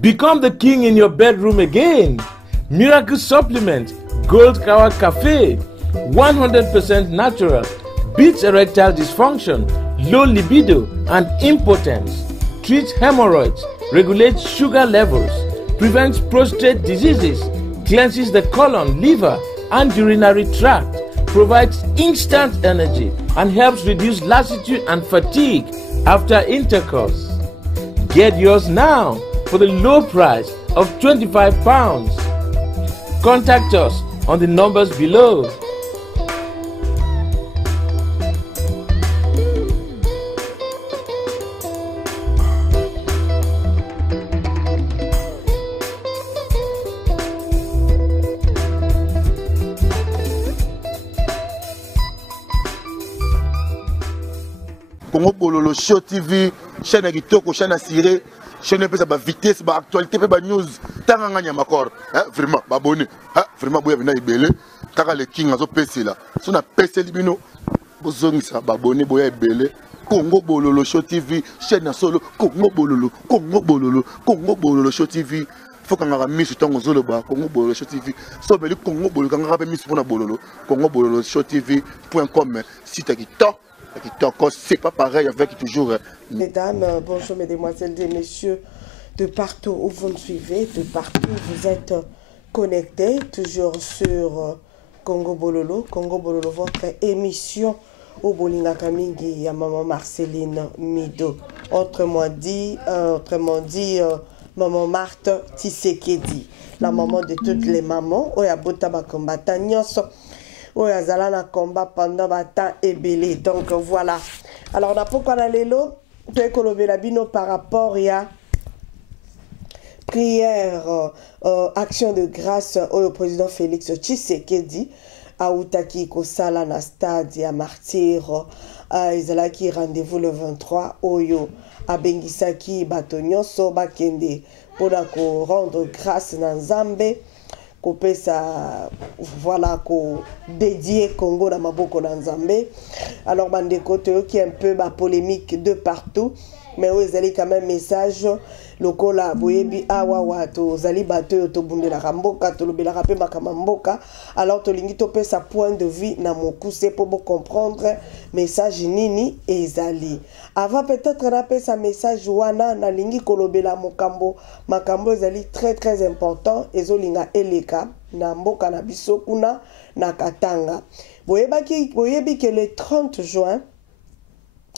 Become the king in your bedroom again. Miracle Supplement, Gold Cower Cafe, 100% natural, beats erectile dysfunction, low libido, and impotence. Treats hemorrhoids, regulates sugar levels, prevents prostate diseases, cleanses the colon, liver, and urinary tract, provides instant energy, and helps reduce lassitude and fatigue after intercourse. Get yours now for the low price of £25. Contact us on the numbers below. Congo Bololo Show TV, chaîne à Kitoko, chaîne à Siré, chaîne à sa vitesse, sa actualité, sa news, tant à gagner makor, vraiment, abonné, vraiment, vous avez belé, car le king a zo PC là, si on a PC libino, vous avez ça, abonné, vous avez belé, Congo Bololo Show TV, chaîne à solo, Congo Bololo Show TV. Faut qu'on a mis sur ton zolo ba Congo Bololo Show TV. So beli Congo Bololo quand on a mis sur na Bololo, Congo Bololo Show TV.com. Si t'as c'est pas pareil avec toujours. Mesdames, bonjour mesdemoiselles et messieurs, de partout où vous me suivez, de partout où vous êtes connectés, toujours sur Congo Bololo, votre émission au Bolinga Kamingi à maman Marceline Mido. Autrement dit, maman Marthe Tshisekedi, la maman de toutes les mamans, Oya Botaba Kombata Nyonso. Oui, Azala na combat pendant temps et belé. Donc voilà. Alors, on a pourquoi on a l'élo, par rapport à prière, action de grâce au président Félix Tshisekedi, à Outaki, Kosala, na stade, à martyr, à Izalaki, rendez-vous le 23, Oyo, à Bengisaki, Batonyo, Soba Kende, pour rendre grâce dans Zambé. Kopé ça voilà ko dédié Congo na maboko na Nzambe. Alors bande côté qui est un peu polémique de partout, mais vous allez quand même message lokola boyebi awa to zali bato to bundela ramboka to lobela rapé makamamboka. Alors to lingi to pe sa point de vue na mokuse pour comprendre message nini ezali. Avant peut-être rapé sa message wana na lingi kolobela mokambo makambo ezali très important ezolinga eleka na mboka na biso kuna na Katanga. Boyebi que le 30 juin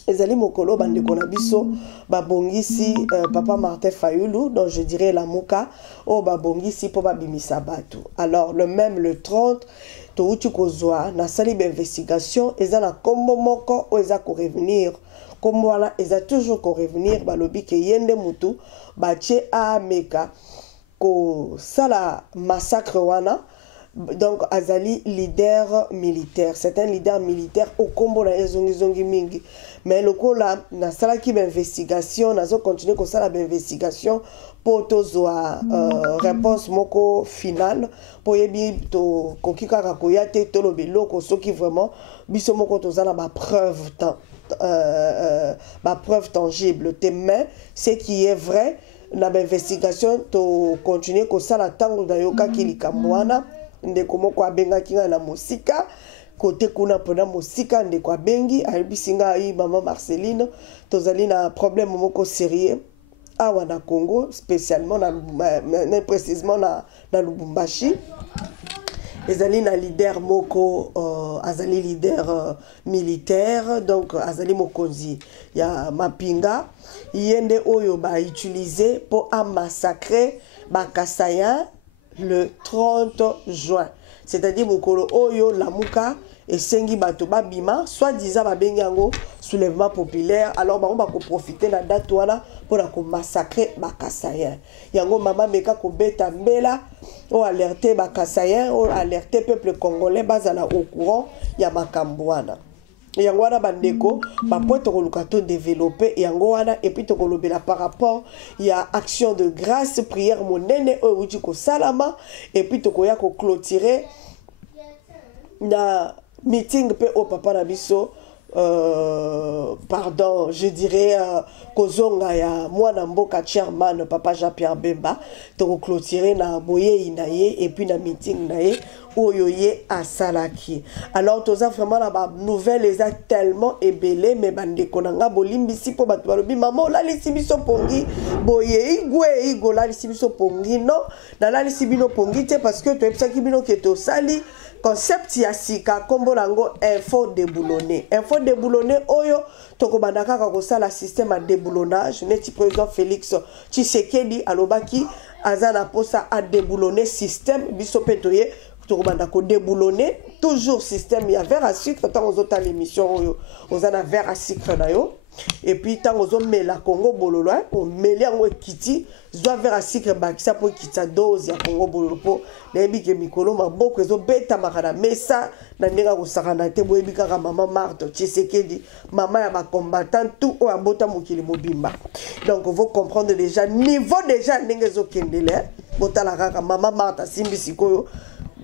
ezali mokolo bandeko na biso babongisi papa Martin Fayulu, donc je dirais la muka o babongisi po babimisa bato. Alors le 30 to uti kozwa na sali d'investigation ezala kombo moko o eza ko revenir kombo wana eza toujours ko revenir balobi ke yende mutu bache a meka ko sala massacre wana. Donc azali leader militaire, c'est un leader militaire au combo na ezongi mingi, mais le kola na sala ki investigation nazo continuer ko sala investigation pour tozoa réponse moko finale pour yebi to kokika kakoya te to lo biloko soki vraiment biso moko tozala ba preuve tangible te, mais ce qui est vrai na investigation to continuer ko sala tango da yoka kilikamwana ndeko moko abenga kinga na musika côté kuna pona musika ndeko abengi ayibisinga yi mama Marceline tozali na problème moko sérieux awa na Congo, spécialement précisément na Lubumbashi. Ezali na leader moko azali leader militaire, donc azali mokonzi ya mapinga yende oyo ba utiliser pour massacrer bakasaya le 30 juin, c'est-à-dire mokolo oyo lamuka et sengi bato babima soi-disant babengi yango soulèvement populaire. Alors bango bako profiter na date wana pour ko massacrer bakasaya yango mama meka ko beta mbela o alerter bakasaya o alerter peuple congolais bazala au courant ya makambo wana. Yango wana bandeko bapo tokoluka to développer yango wana et puis tokolobela par rapport ya action de grâce prière monene o uti ko salama et puis tokoya ko clôturer na meeting pe au papa na biso pardon, je dirais kozonga ya mwana mboka chairman papa Jean-Pierre Bemba to clôturer na boye inaye et puis na meeting naye oyo ye asalaki. Alors toza vraiment la nouvelle les a tellement ébélé mais bande konanga bolimbisi po bato balobi maman la lisibiso pongi boye igwe igola lisibiso pongi non na la lisibino pongi te parce que to epsaki bino ke to sali concept ya sika kombo lango info déboulonné oyo toko bandaka ka kosala système à déboulonnage neti président Félix Tshisekedi alobaki azana posa à déboulonner système biso petoye toko bandako déboulonner toujours système ya verre à sucre tant aux autres l'émission oyo ozana verre à sucre na yo et puis tant aux hommes la Congo bololo on mêler en kiti doit vers à sucre bakisa pour kita dose ya Congo bololo po nebi ke mikolo maboko ezo beta makana mesa na ndinga ko sakana te boyebi kaka maman Marthe Tshisekedi maman ya ba combattant tout o abota mokili mobimba. Donc vous comprendre déjà niveau déjà ndenge zo kendele botala kaka maman Marthe simbi sikoyo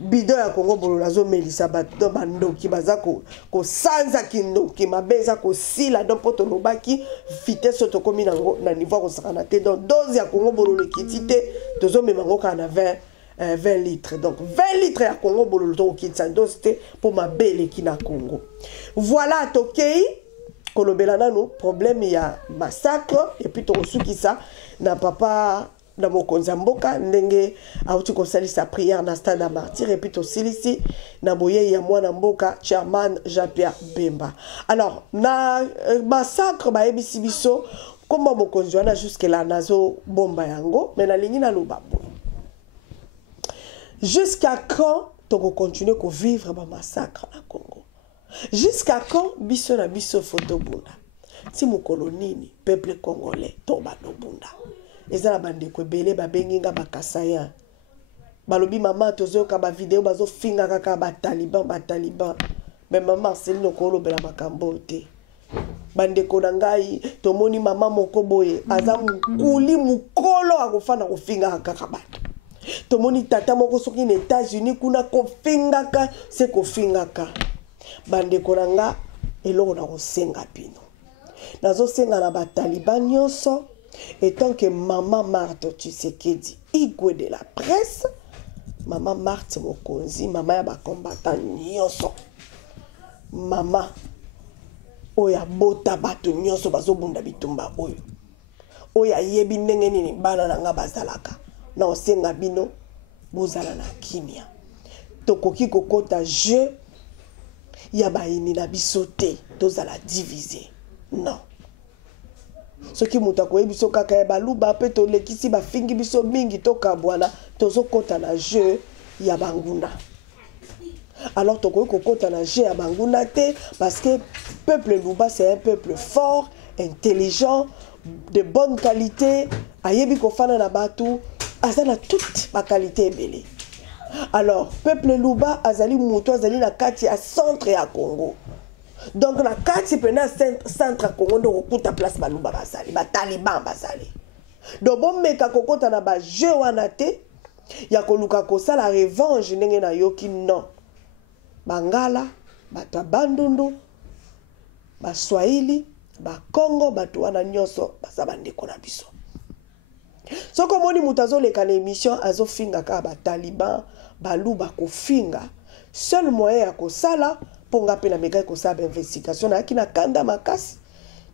bido ya Congo bololo azo melisa bato bandoki bazako ko sanza kindoki mabeza ko sila donc poto lobaki vitesse to komi na niveau ko sakana te donc dose ya Congo bololo kitite tozo memango kana 20 litres donc 20 litres ya Congo bololo to kitsa dose te pour mabele ki na Congo. Voilà tokei kolobela nanu problème ya massacre et puis to suki ça na papa na mokonza mboka ndenge auti kosali sa prière na stade à martyr et puis to silisi na boye ya mwana mboka chairman Jean-Pierre Bemba. Alors na massacre ba ebisi biso comment mokonzi wana jusque là nazo bomba yango mais na lingi na lobabo jusqu'à quand to continuer ko vivre ba massacre na Congo, jusqu'à quand biso na biso photo bunda ti mokolo nini peuple congolais to ba no bunda ezala bande ko belé ba benginga bakasaya balobi mama tozoka ba vidéo bazo finga kaka ba taliban mais maman Marceline Okolo bela makambo te bande ko ngai tomoni mama moko boye aza mukuli mukolo akofana ko finga kaka bato tomoni tata moko soki na États-Unis kuna ko finga ka se ko finga ka bande ko nga eloko na ko senga pino nazo senga na ba taliban nyonso. Et tant que maman Marthe Tshisekedi, igwe de la presse, maman Marthe Mokonzi, maman ya ba combattant nyonso, maman oya bota bato nyonso bazo bunda bitumba oyo, oya yebi ndenge nini bana nanga bazalaka, na osenga bino bozala na kimia. Tokoki kokota jeu ya ba ini na biso te, tozala divisé. Non. Ce qui m'a dit biso kaka ya baluba pe to lekisi ba fingi biso mingi to kabwana tozo kota na jeu ya banguna. Alors to ko kota na jeu ya banguna te parce que peuple luba c'est un peuple fort, intelligent, de bonne qualité, ayebi ko fana na batu azana toute ba qualité ebele. Alors peuple luba azali muto azali na kati ya centre ya Congo. Donc la carte pena centre Congo do kuta place baluba basali ba taliban basali donc bon meka kokota na ba jeu wana te ya koluka kosala revanche ndenge na yoki non bangala bato bandundu ba Swahili ba Congo bato wana nyonso basaba ndeko na biso soko moni mutazo leka na émission azo finga ka ba taliban baluba ko finga seul moyen ya kosala ponga pe na meka ko saba investigation na kina kanda makasi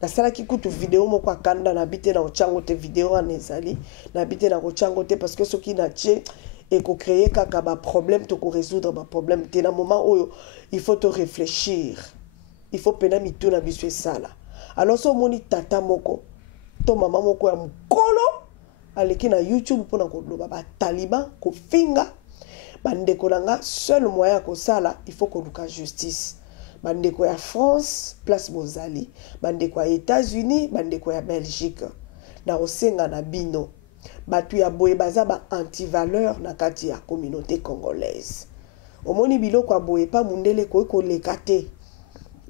na sala ki kutu vidéo moko kanda na bité na ochango te vidéo anezali na bité na ochango te parce que ce qui na tie et ko créer kaka ba problème to ko résoudre ba problème te na moment où il faut te réfléchir, il faut pena mitu na biso sala. Alors so moni tata moko to mama moko ya mukolo aleki na YouTube pona ko loba ba taliban ko finga bandeko nanga seul moyen ko sala il faut ko luka justice. Bandeko ya France place bozali, bandeko ya États-Unis, bandeko ya Belgique na osenga na bino batu ya boye baza ba anti-valeur na kati ya communauté congolaise. Omoni biloko ya boye pa mundele ko lekate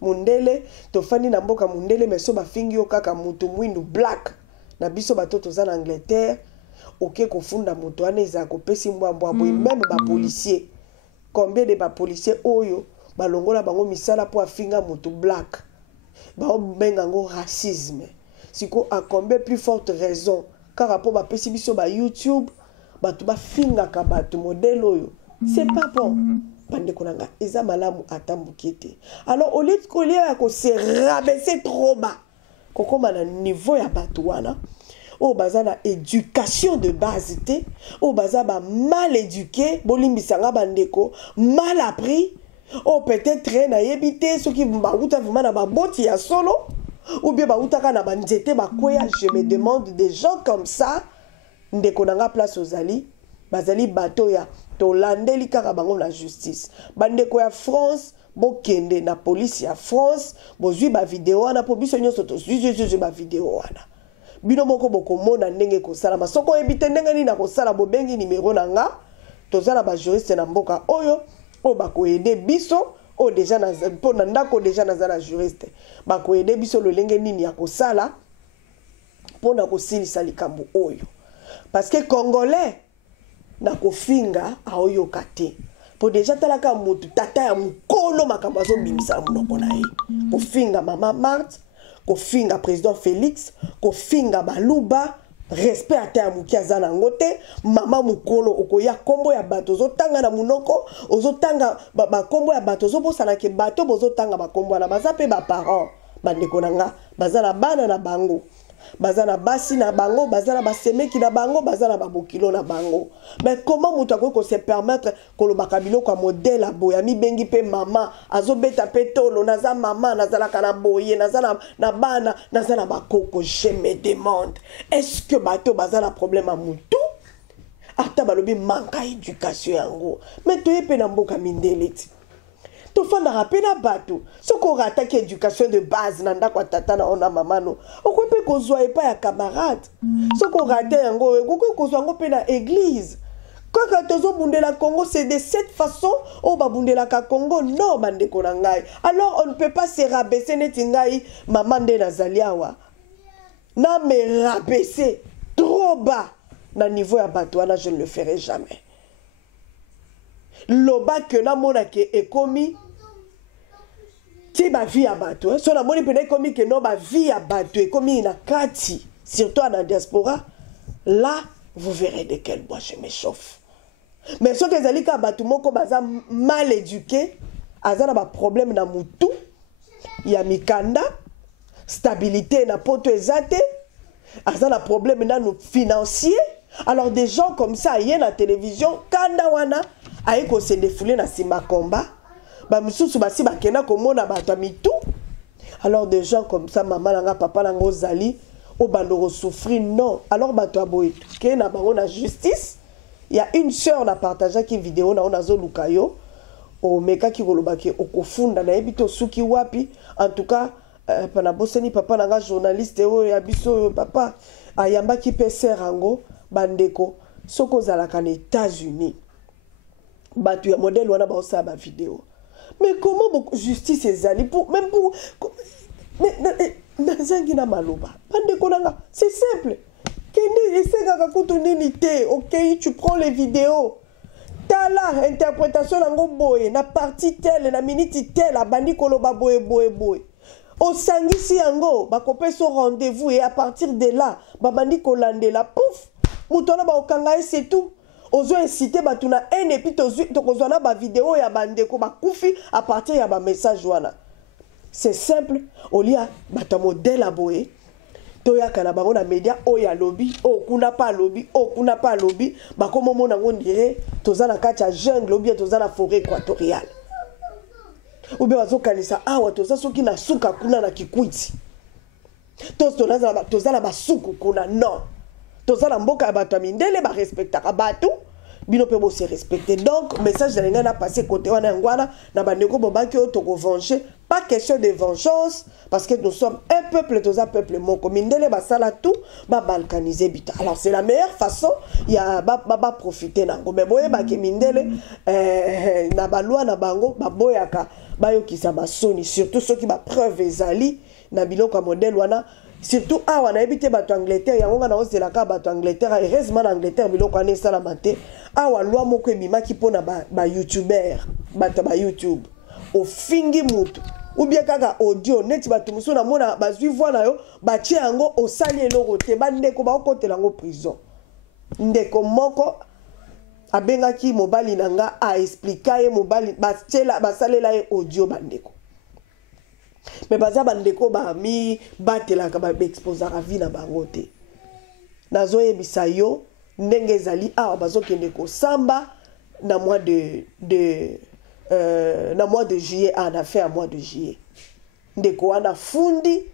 mundele to fani na mboka mundele meso ba fingi yo kaka mutu mwindu black na biso batoto za na Angleterre oke kofunda mutu ane za ko pesi mbwa boye même ba policier combien de ba policier oyo balongola bango misala po afinga mutu black baobengango racisme. Siko à combien plus forte raison car rapport ba pesi biso ba YouTube batu ba finga ka batu modèle oyo c'est pas bon bande konanga eza malamu atambukete. Alors au lieu de coller à se rabaisser trop bas kokoma na niveau ya batu wana o baza na éducation de base te o baza ba mal éduqué bolimbisanga bandeko mal appris o peut-être na yebité ceux qui ba uta vraiment na ba boti ya solo ou bien ba utaka na banzete ba koya. Je me demande des gens comme ça ndeko nanga place ozali bazali bato ya to landeli kaka bango la justice bandeko ya France bokende na police ya France bozwi ba vidéo wana po biso nyonso to zwi ba vidéo wana bino moko bokomona ndenge kosala masoko ebite ndenge ni na kosala bobengi numéro nanga tozala ba juriste na mboka oyo o bako aider biso o déjà na pona ndako déjà na zala juriste bako aider biso lolenge nini ya kosala pona kosilisa likambo oyo parce que congolais na kofinga aoyo kate po déjà talaka mutu tata ya mukolo makambo azo bimisa munoko na ye kofinga mama Marthe kofinga président Félix kofinga baluba respect ata ya muki aza nango te mama mukolo okoya kombo ya bato ozotanga na munoko ozotanga bakombo ya bato ozobosana ke bato bozotanga bakombo na baza pe baparent bandeko nanga baza na bana na bango baza na basi na bango baza na basemeki na bango baza na babokilo na bango. Mais comment mutu akoki se permettre kolobaka biloko ya modèle aboya mibengi pe mama azobeta pe tolo naza mama nazalaka na boye naza na bana naza na bakoko. Je me demande est-ce que bato baza na problème a mutu ata balobi manka éducation yango mais toye pe na mboka mindele ti to fanda rapena bato soko rataki éducation de base na ndako tata na ona mamano okope kozwa epa ya camarade soko rate yango okope kozwa ngo pe na église kaka tozo bundela Congo c'est de cette façon o ba bundela ka Congo non bandeko na ngai. Alors on ne peut pas se rabaisser neti ngai maman nde nazali awa na me rabaisser trop bas na niveau ya bato wana je ne le ferai jamais. Loba que na mona ke ekomi ti ba vie ya bato so na moni pena ekomi ke no ba vie ya bato ekomi na kati surtout en diaspora là vous verrez de quel bois je me chauffe. Mais ce que ezali ka bato moko baza mal éduqué azana ba problème na mutu ya mikanda stabilité na poto ezate azana problème na no financier. Alors des gens comme ça y a la télévision kanda wana aiko se défouler na sima combat ba misusu basi bakena komona bato mitu. Alors des gens comme ça maman nanga papa nanga ozali o bandoro souffrir non. Alors bato aboye ke na bango na justice. Il y a une sœur na partagé qui vidéo na onazo lukayo o meka ki kolobaki okofunda na ebito suki wapi. En tout cas pana boseni papa nanga journaliste o ya biso papa ayamba ki pese rango bandeko soko zalaka na États-Unis batu ya modèle wana ba osa ba vidéo. Mais comment beaucoup justice ezali pour même pour mais nazangi na maloba bandeko nanga c'est simple kende eseka kakutu nini te. OK, tu prends les vidéos tala interprétation nango boye na partie telle na minute telle abandi koloba boye osangisi yango bakopesa rendez-vous et à partir de là babandi kolandela pouf mutona ba okanga c'est tout. Ozo inciter batuna en et puis tokozwana ba vidéo ya bandeko bakufi à partir ya ba message wana. C'est simple olia bata modèle aboye toya kana bango na média oya lobby okuna pa lobby bakomo mona ngo ndire tozana kati ya jungle ou bien tozana forêt équatoriale. Ou bien bazo kanisa awa toza soki na suka kuna na kikwiti. Tozala basuku kuna non. Tozala mboka bato mindele ba respectaka bato bino pe bo se respecter. Donc message na ngana passer côté wana ngwana na bandeko bobaki o toko venger. Pas question de vengeance parce que nous sommes un peuple toza peuple moko mindele basala tout ba balkaniser bita. Alors c'est la meilleure façon ya ba profiter nango mais boye ba ke mindele na balwa na bango ba boyaka bayokisa basoni surtout ceux qui ba preuve ezali na biloko modèle wana. Surtout awa na ebité bato Angleterre yango nga na osela ka bato Angleterre heureusement na Angleterre biloko ane sala mate awa loi moko ebimaki pona ba youtuber bato ba YouTube ofingi mutu ou bien kaka audio neti bato musu na mona bazwi voix na yo batie yango osali eloko te bandeko bakotela yango prison ndeko moko abengaki mobali nanga a expliquer ye mobali basalela ye audio bandeko mais baza bandeko mi batelaka ba exposera vie na bango te nazoyebisa yo ndenge ezali awa bazokende kosamba na mois de juillet on a fait à mois de juillet ndeko wana fundi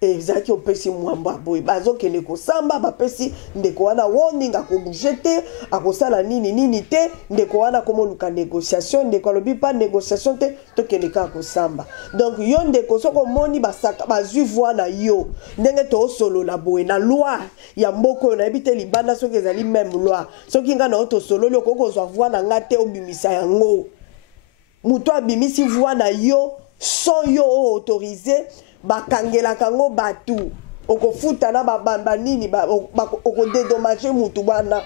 ezaki opesi mwamba boy bazokende kosamba bapesi ndeko wana warning akobouge te akosala nini te ndeko wana komoluka négociation ndeko alobi pa négociation te tokende ka kosamba donc yo ndeko soko moni basaka bazwi voix na yo ndenge to solola boy na loi ya mboko na ebite libanda soki ezali même loi soki nga na oto sololi okokozwa voix na nga te obimisa yango muto abimisi voix na yo sans yo autorisé bakangela kango batu okofuta na babamba nini okodedommage mutu bana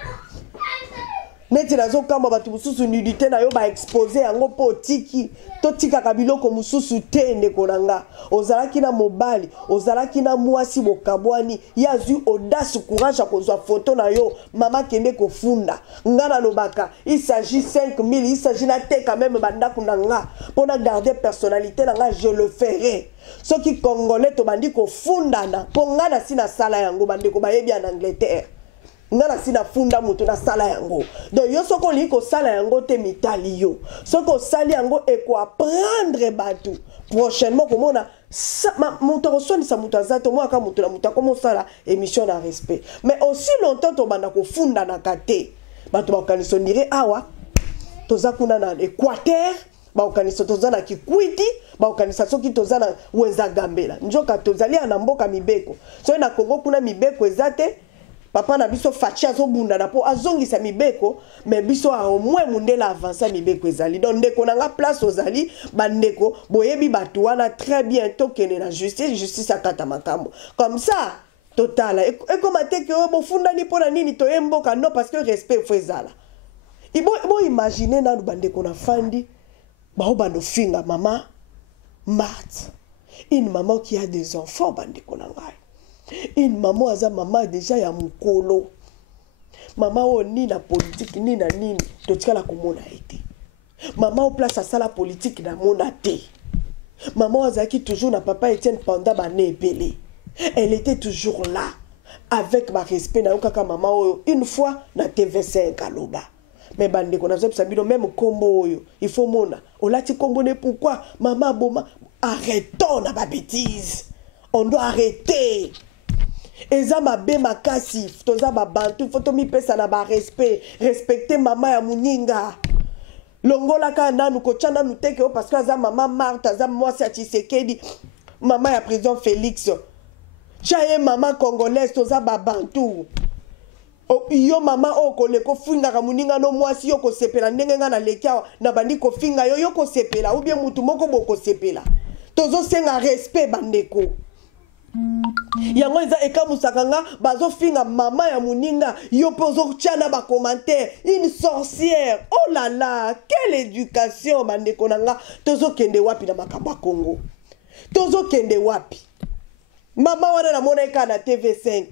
neti nazokamba batu mususu nudité na yo baexpose yango mpo otiki totikaka biloko mususu te ndeko na nga ozalaki na mobali ozalaki na mwasi bokabwani ye azwi audace courage akozwa foto na yo mama kende kofunda nga nalobaka il s'agit 5000 il s'agit na te quand même bandako na nga mpo na garder personnalité na nga je le ferai soki congolais tobandi kofundana mpo nga na si nasala yango bandeko bayebi en Angleterre nga na si nafunda mutu nasala yango donc yo soko olingi kosala yango te mitali yo soko osali yango ekoapprendre batu prochainement komona mutu akoswanisa mutu aza te omwaka mutu na mutu akomosala émission na respect mais aussi longtemps tobanda kofundanaka te bato bakokanisa ondire awa toza kuna na Équateur bakokanisa toza na Kikwiti bakokanisa soki toza na Weza Gambela njoka tozali na mboka mibeko soki na Congo kuna mibeko eza te papa na biso fachi azobunda na po azongisa mibeko mais biso au moins mundela avancer mibeko ezali donc ndeko nanga place ozali bandeko boyebi batu wana très bien tokene na justice akata makambo comme ça total et comme ateke bofunda ni pona nini toyemboka non parce que respect faut ezala ibo imaginer na bandeko na fandi bao bando finga maman Marthe une maman qui a des enfants bandeko na ngai une maman aza maman déjà ya mukolo maman o ni na politique ni na nini totikala komona ete maman au place à la politique na mona te maman azaki toujours na papa Etienne pendant ba nebele elle était toujours là avec ma respect na kaka maman oyo une fois na TV5 aloba mais bande ko na zepsa bino même kombo oyo il faut mona olati kombo ne pourquoi maman boma arrêtons na ba bêtise on doit arrêter eza mabe makasi toza babantu faut mi pesa na ba respecter maman ya muninga longola ka nanu ko tchana nu teke parce que za maman Marthe za mwasi ya Tshisekedi maman ya président Félix chaye maman congolaise toza babantu yo maman oko leko finga ka muninga no mwasi yo ko sepela ndenge nga na lekia na bandi ko finga yo ko sepela ou bien mutu moko boko sepela tozo senga respect bandeko yango eza ekamusaka nga bazofinga mama ya muninga yo pozo tchana ba commentaire une sorcière oh là là quelle éducation bandeko nanga tozo kende wapi na makambo ya Congo tozo kende wapi mama wana na mona eka na TV5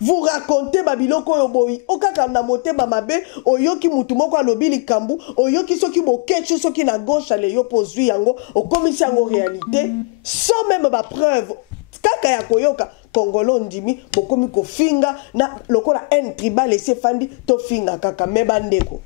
vous racontez babiloko oyo boyi okaka na motema mabe oyoki mutu moko alobi likambu oyoki soki bokechu soki na gauche ale yo pozwi yango okomisi yango réalité sans même ba preuve kaka ya koyoka Congolo ndimi bokomi ko finga na lokola un tribal ese fandi to finga kaka meba ndeko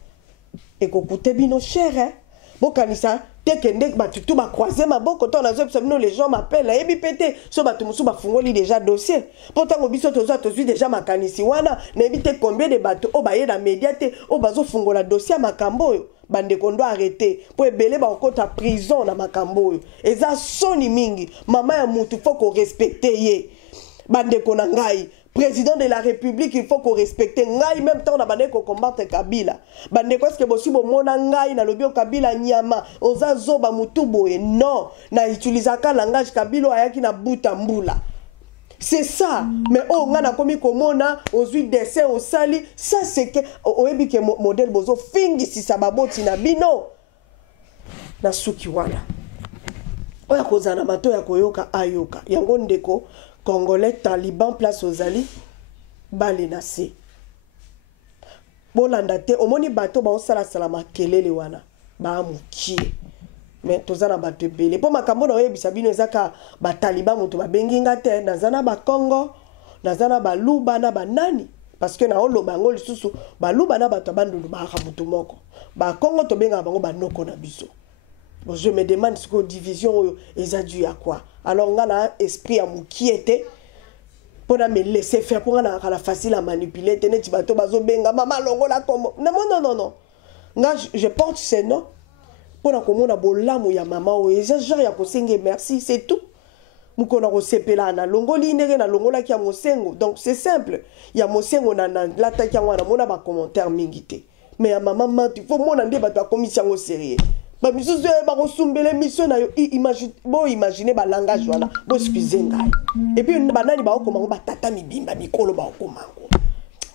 ekokute bino cher bokanisa tekende batutu ba croiser maboko to na zopsa bino les gens m'appellent ebi pété so batu musu ba fungoli déjà dossier pourtant biso toza tozui déjà makanisi wana na ebite combien de bato o baye na médiate o bazo fungola dossier makambo yo bande kondo arrêter po ebele ba okota prison na makambo yo eza soni mingi mama ya mutu faut ko respecter ye bande kona ngai président de la République il faut qu'on respecte ngai même temps na bande ko combattre Kabila bande ko est-ce que bosi bo mona ngai na lobio Kabila nyama oza zoba mutu boye non na utilisaka langage Kabila ayaki na buta mbula c'est ça mais oh ngana komi komona ozui dessin au sali ça c'est que oyebi ke modèle bozo fingi si sababoti na bino na suki wana oya kozana mato ya koyoka ayoka yango ndeko congolais taliban place ozali bale na se bolanda te omoni bato baosala sala makelele wana baamukie mais tozana bato ebele mpo makambo na oyebisa bino ezaka bataliban moto babengi nga te naza na bakongo naza na baluba na banani parce que na oloba yango lisusu baluba na bato abandulu baaka motu moko bakongo tobengaka bango banoko na biso. Bon, je me demande ce que division est dû à quoi. Alors on a un esprit à m'inquiéter pour me laisser faire pour la facile à manipuler. Tenez tu bateau bazo benga maman longo la comme non. Nga je porte ces noms pour la comme on a bolamu ya maman ou ya genre ya kosenga merci c'est tout. Mukona ko sepela na longo linere na longo la ki ya mosengo. Donc c'est simple. Ya mosengo na la ta ki ngwana mona ba commentaire mingité. Mais ya maman il faut mona ndé bato commission au sérieux. Ba misusu ba kosumbele mission na yo imaginer ba langage wana bo excusez ngai et puis banani ba okoma ba tata mibimba mikolo ba okoma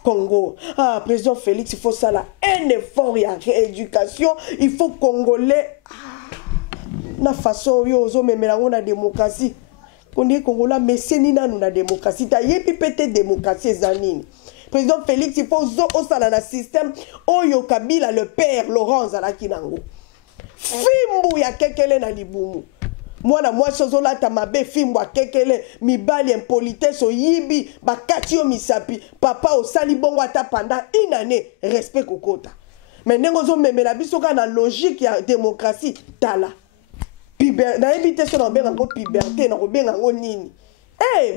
Congo président Félix il faut ça là un effort ya rééducation il faut congolais na façon yo ozo memela ngona démocratie kondi Congola meseni nanu na démocratie ta yepi pété démocratie zanini président Félix il faut zo osala na système oyo Kabila le père Laurent Zalaki nango fimbu ya kekele na libumu mwana mwasi ozolata mabe fimbu ya kekele mibali impolitesse oyibi bakati yo misapi papa osali bongo ata pendant une année respect kokota mais ndenge ozomemela biso kaka na logique ya démocratie tala nayebi te so na kobenga yango puberté na kobenga yango nini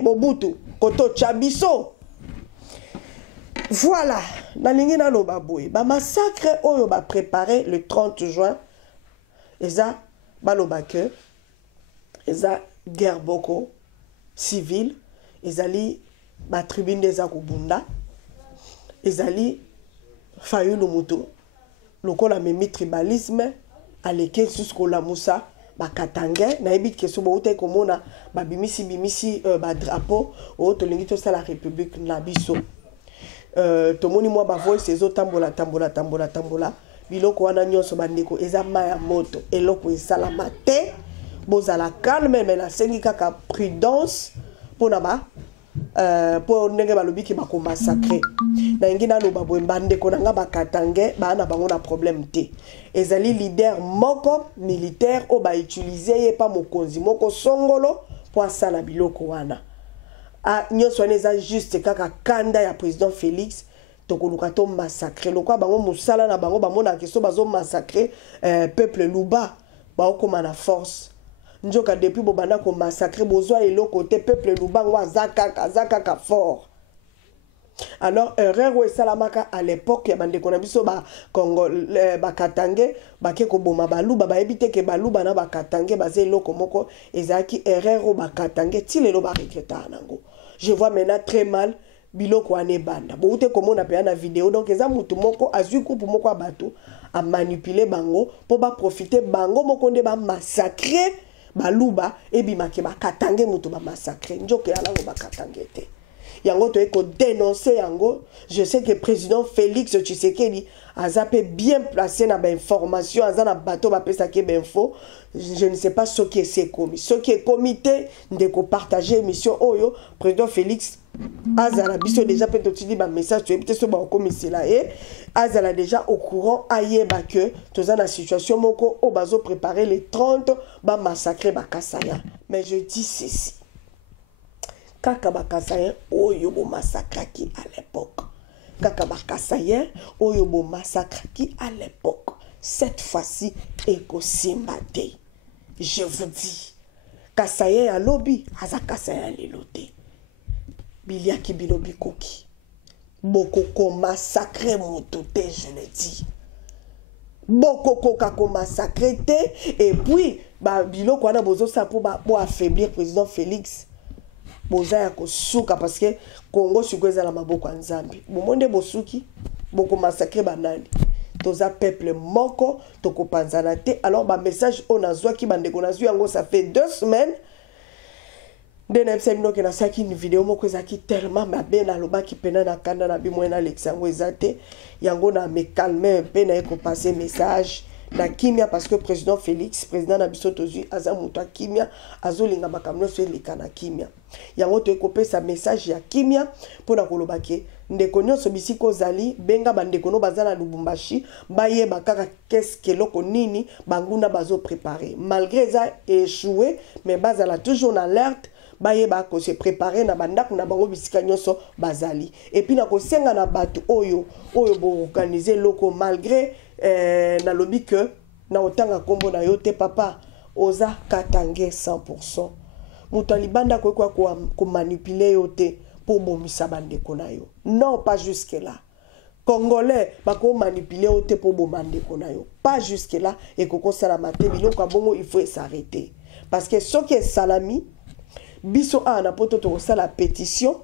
Mobutu kototya biso. Voilà nalingi naloba boye bamassacre oyo baprépare le 30 juin eza baloba ke eza guerre boko civile ezali ba tribune des akubunda ezali fayulu muto lokola memi tribalisme aleke jusqu'au lamusa bakatange na ebit keso bo uta komona bimisi ba drapeau o tolingi to sala république na biso tomoni mwa ba voice ezotambola tambola biloko wana nyonso bandeko eza maya moto eloko esalama te bozala calme mais la sengi kaka prudence pona ba pour ndenge balobi ki bako massacrer na ngi naloba boye bandeko nanga bakatange bana bango na problème te ezali leader moko militaire o ba utiliser ye pa mokonzi moko songolo po asala biloko wana nyonso wana eza juste kaka kanda ya président Félix tokoluka to massacrer lokwa bango musala na bango bamona keso bazo massacrer peuple luba baokoma na force njoka depuis bobanda ko massacrer bozwa eloko te peuple luba ngwa zakaka fort. Alors erreur esalamaka à l'époque ya bandeko na biso ba Congo ba Katange ba ke ko boma baluba ba ebite ke baluba na ba Katange baze eloko moko ezaki erreur ba Katange ti lelo ba regreta nango. Je vois maintenant très mal biloko ane banda bo ute komona pe na vidéo donc eza mutu moko azui groupe moko abato a manipuler bango po ba profiter bango moko nde ba massacrer baluba ebimaki ba Katange mutu ba massacrer njoke alango ba Katange te yango to eko dénoncer yango. Je sais que président Félix Tshisekedi a zappé bien placé na ba information azana bato ba pesa ke info. Je ne sais pas ce qui est commis. Ce qui est comité de ko partager émission oyo président Félix azala biso déjà peut-être tu dis ba message tu peut-être so ba commissaire là et azala déjà au courant ayeba que toza na situation moko o bazo préparer les 30 ba massacrer ba Kasaya. Mais je dis ceci kaka bakasayen oyo bo massacre qui à l'époque kaka bakasayen oyo bo massacre qui à l'époque cette fois-ci ekosimbate. Je vous dis kasayen ya lobby aza kasayen lelote biliaki bilobi koki bokoko massacre motote je le dis bokoko kako massacre te et puis ba biloko wana bozo sa pour affaiblir président Félix boza ya kosuka parce que Congo sukweza la maboko ya Nzambe bomonde bosuki boko massacrer banani toza peuple moko toko panzana te. Alors ba message on azwa ki bandeko nazwi yango ça fait 2 semaines de na semino ke na saki une vidéo moko ezaki tellement mabe na loba ki pena na kanda na bimwe na Alexandre ezate yango na me calmer pe na eko passer message na kimia parce que président Félix président na biso tozui aza muto kimia azolinga makamno so eleka na kimia yango to ekopesa message ya kimia pona koloba ke ndeko nyonso bisiko zali benga bandeko no bazana Lubumbashi bayeba kaka qu'est-ce que loko nini banguna bazo préparer malgré ça échoué mais bazala toujours en alerte bayeba ko se préparer na bandako na bango bisika nyonso bazali et puis na ko senga na batu oyo bo organiser loko malgré na lobby que na otanga kombo na yote papa oza katange 100% muto libanda ko manipuler yote pour bomisa bandeko na yo non pas jusque là congolais bako manipuler yote pour bomandeko na yo pas jusque là et ko sala maté biloko bongo il faut s'arrêter parce que ce qui est salami biso na poto to sala pétition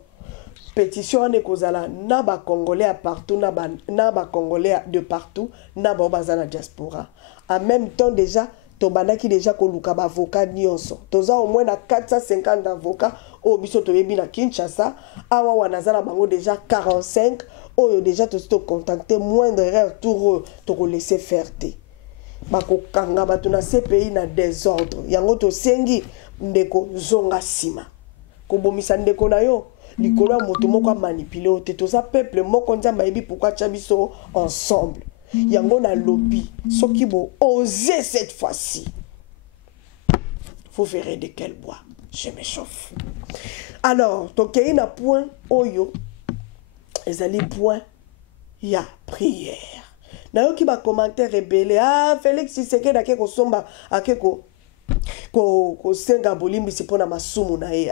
ane kozala na ba congolais partout na ba congolais de partout na ba bazana diaspora en même temps déjà to banaki déjà ko luka ba avocat nyonso toza au moins na 450 avocats au biso to yebi na Kinshasa awa wanazala bango déjà 45 oyo déjà to contacter moindre erreur tour to ko laisser faire te bako kanga batu na CPI na désordre yango to sengi ndeko zonga sima ko bomisa ndeko na yo likolo ya moto moko manipuler ote toza peuple moko nzamba yebi pourquoi tchabiso ensemble yango na lobby soki bo oser cette fois-ci vous verrez de quel bois je m'échauffe alors tokei na point oyo ezali point ya prière na yo ki ba commentaire rebelle Félix Tshisekedi ake ko somba ake ko senga bolimbisi pona masumu na ye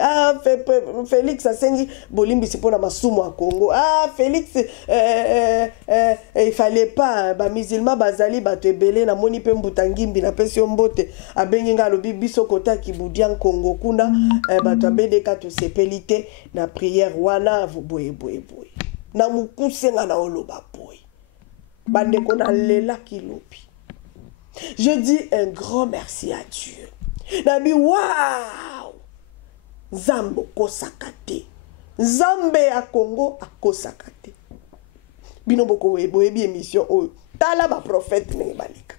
Félix asengi bolimbisi pona masumu a Congo Félix il fallait pas ba musulman bazali bato ebele na moni pe mbutangimbi na pesi mbote abengi nga lobi biso kota kibudia Congo kuna bato abedeka to sepelite na prière wana boye na mukusenga na oloba boye bandeko na lela kilopi. Je dis un grand merci à Dieu. Nabi waouh! Zambo kosakate. Zambe a Congo a kosakate. Bino boko weboyebi émission o tala ba prophète ne balika.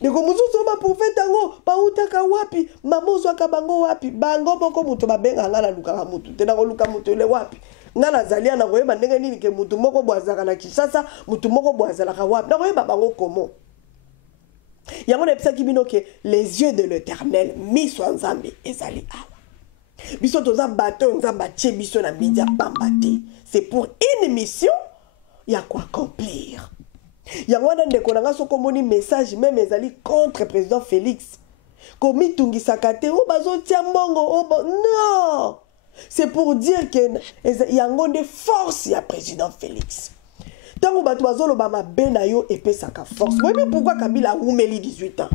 Ndeko mususu ba prophète ngo ba utaka wapi? Mamozo akabango wapi? Bango boko muto babenga ngala luka mutu. Tena ko luka mutu le wapi? Ngana zalia na koyeba ndenge nini ke mutu moko bwazaka na Kinshasa, mutu moko bwazala ka wapi? Na koyeba bango komo. Yango na pisa kibino ke les yeux de l'Éternel mis sur Nzambe ezali awa. Biso toza bateau Nzamba tie biso na media pambate. C'est pour une mission ya quoi accomplir. Yango na ndeko na ngaso komoni message même ezali contre président Félix. Komi tungi sakate o bazo tia mbongo non. C'est pour dire que yango de force ya président Félix. Tango bato bazolo ba mabe na yo epesaka force. Oui, pourquoi Kabila umeli 18 ans?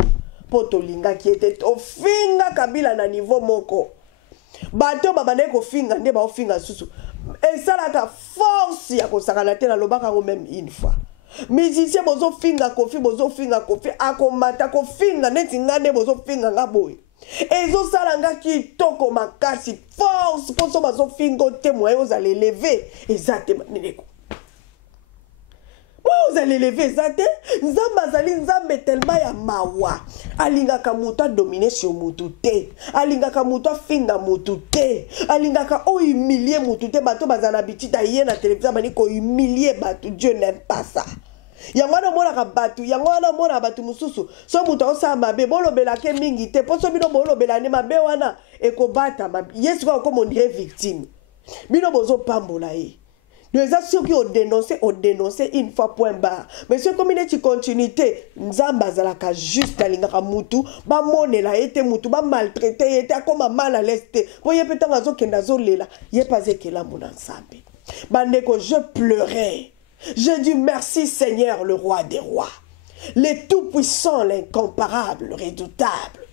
Poto linga qui était ofinga Kabila na niveau moko. Bato babane ko finga nde ba ofinga susu. Et ça la force ya ko sakala te na lobaka ngo même une fois. Musicien bozo finga kofi akomata ko finga neti ngane bozo finga ngaboy. Ezo salanga ki toko makasi force poso bazo fingo te moyo za lever exactement niko. Vous allez lever ça Nzamba zali Nzambe tellement ya mawa alingaka muto dominer sur mutu te alingaka muto finga mutu te alingaka o humilier mutu te bato bazana bitita ye na télévision bani ko humilier bato Dieu n'aime pas ça yango na mona ka bato yango na mona bato mususu so muto osa mabe bolobela ke mingi te poso bino bolobela ne mabe wana ekobata yesu ko mo dire victime bino bozo pambola ye. Les actions qui ont dénoncé une fois point barre. Mais ce comme une continuité, Nzamba zalaka juste alingaka mutu, ba monela ete mutu, ba maltraité ete comme mal à l'aise. Voyez peut-être ngazo kendazo lela, yé pas que la mon ensemble. Bandeko je pleurais. J'ai dit merci Seigneur le roi des rois. Le tout-puissant, l'incomparable, le redoutable.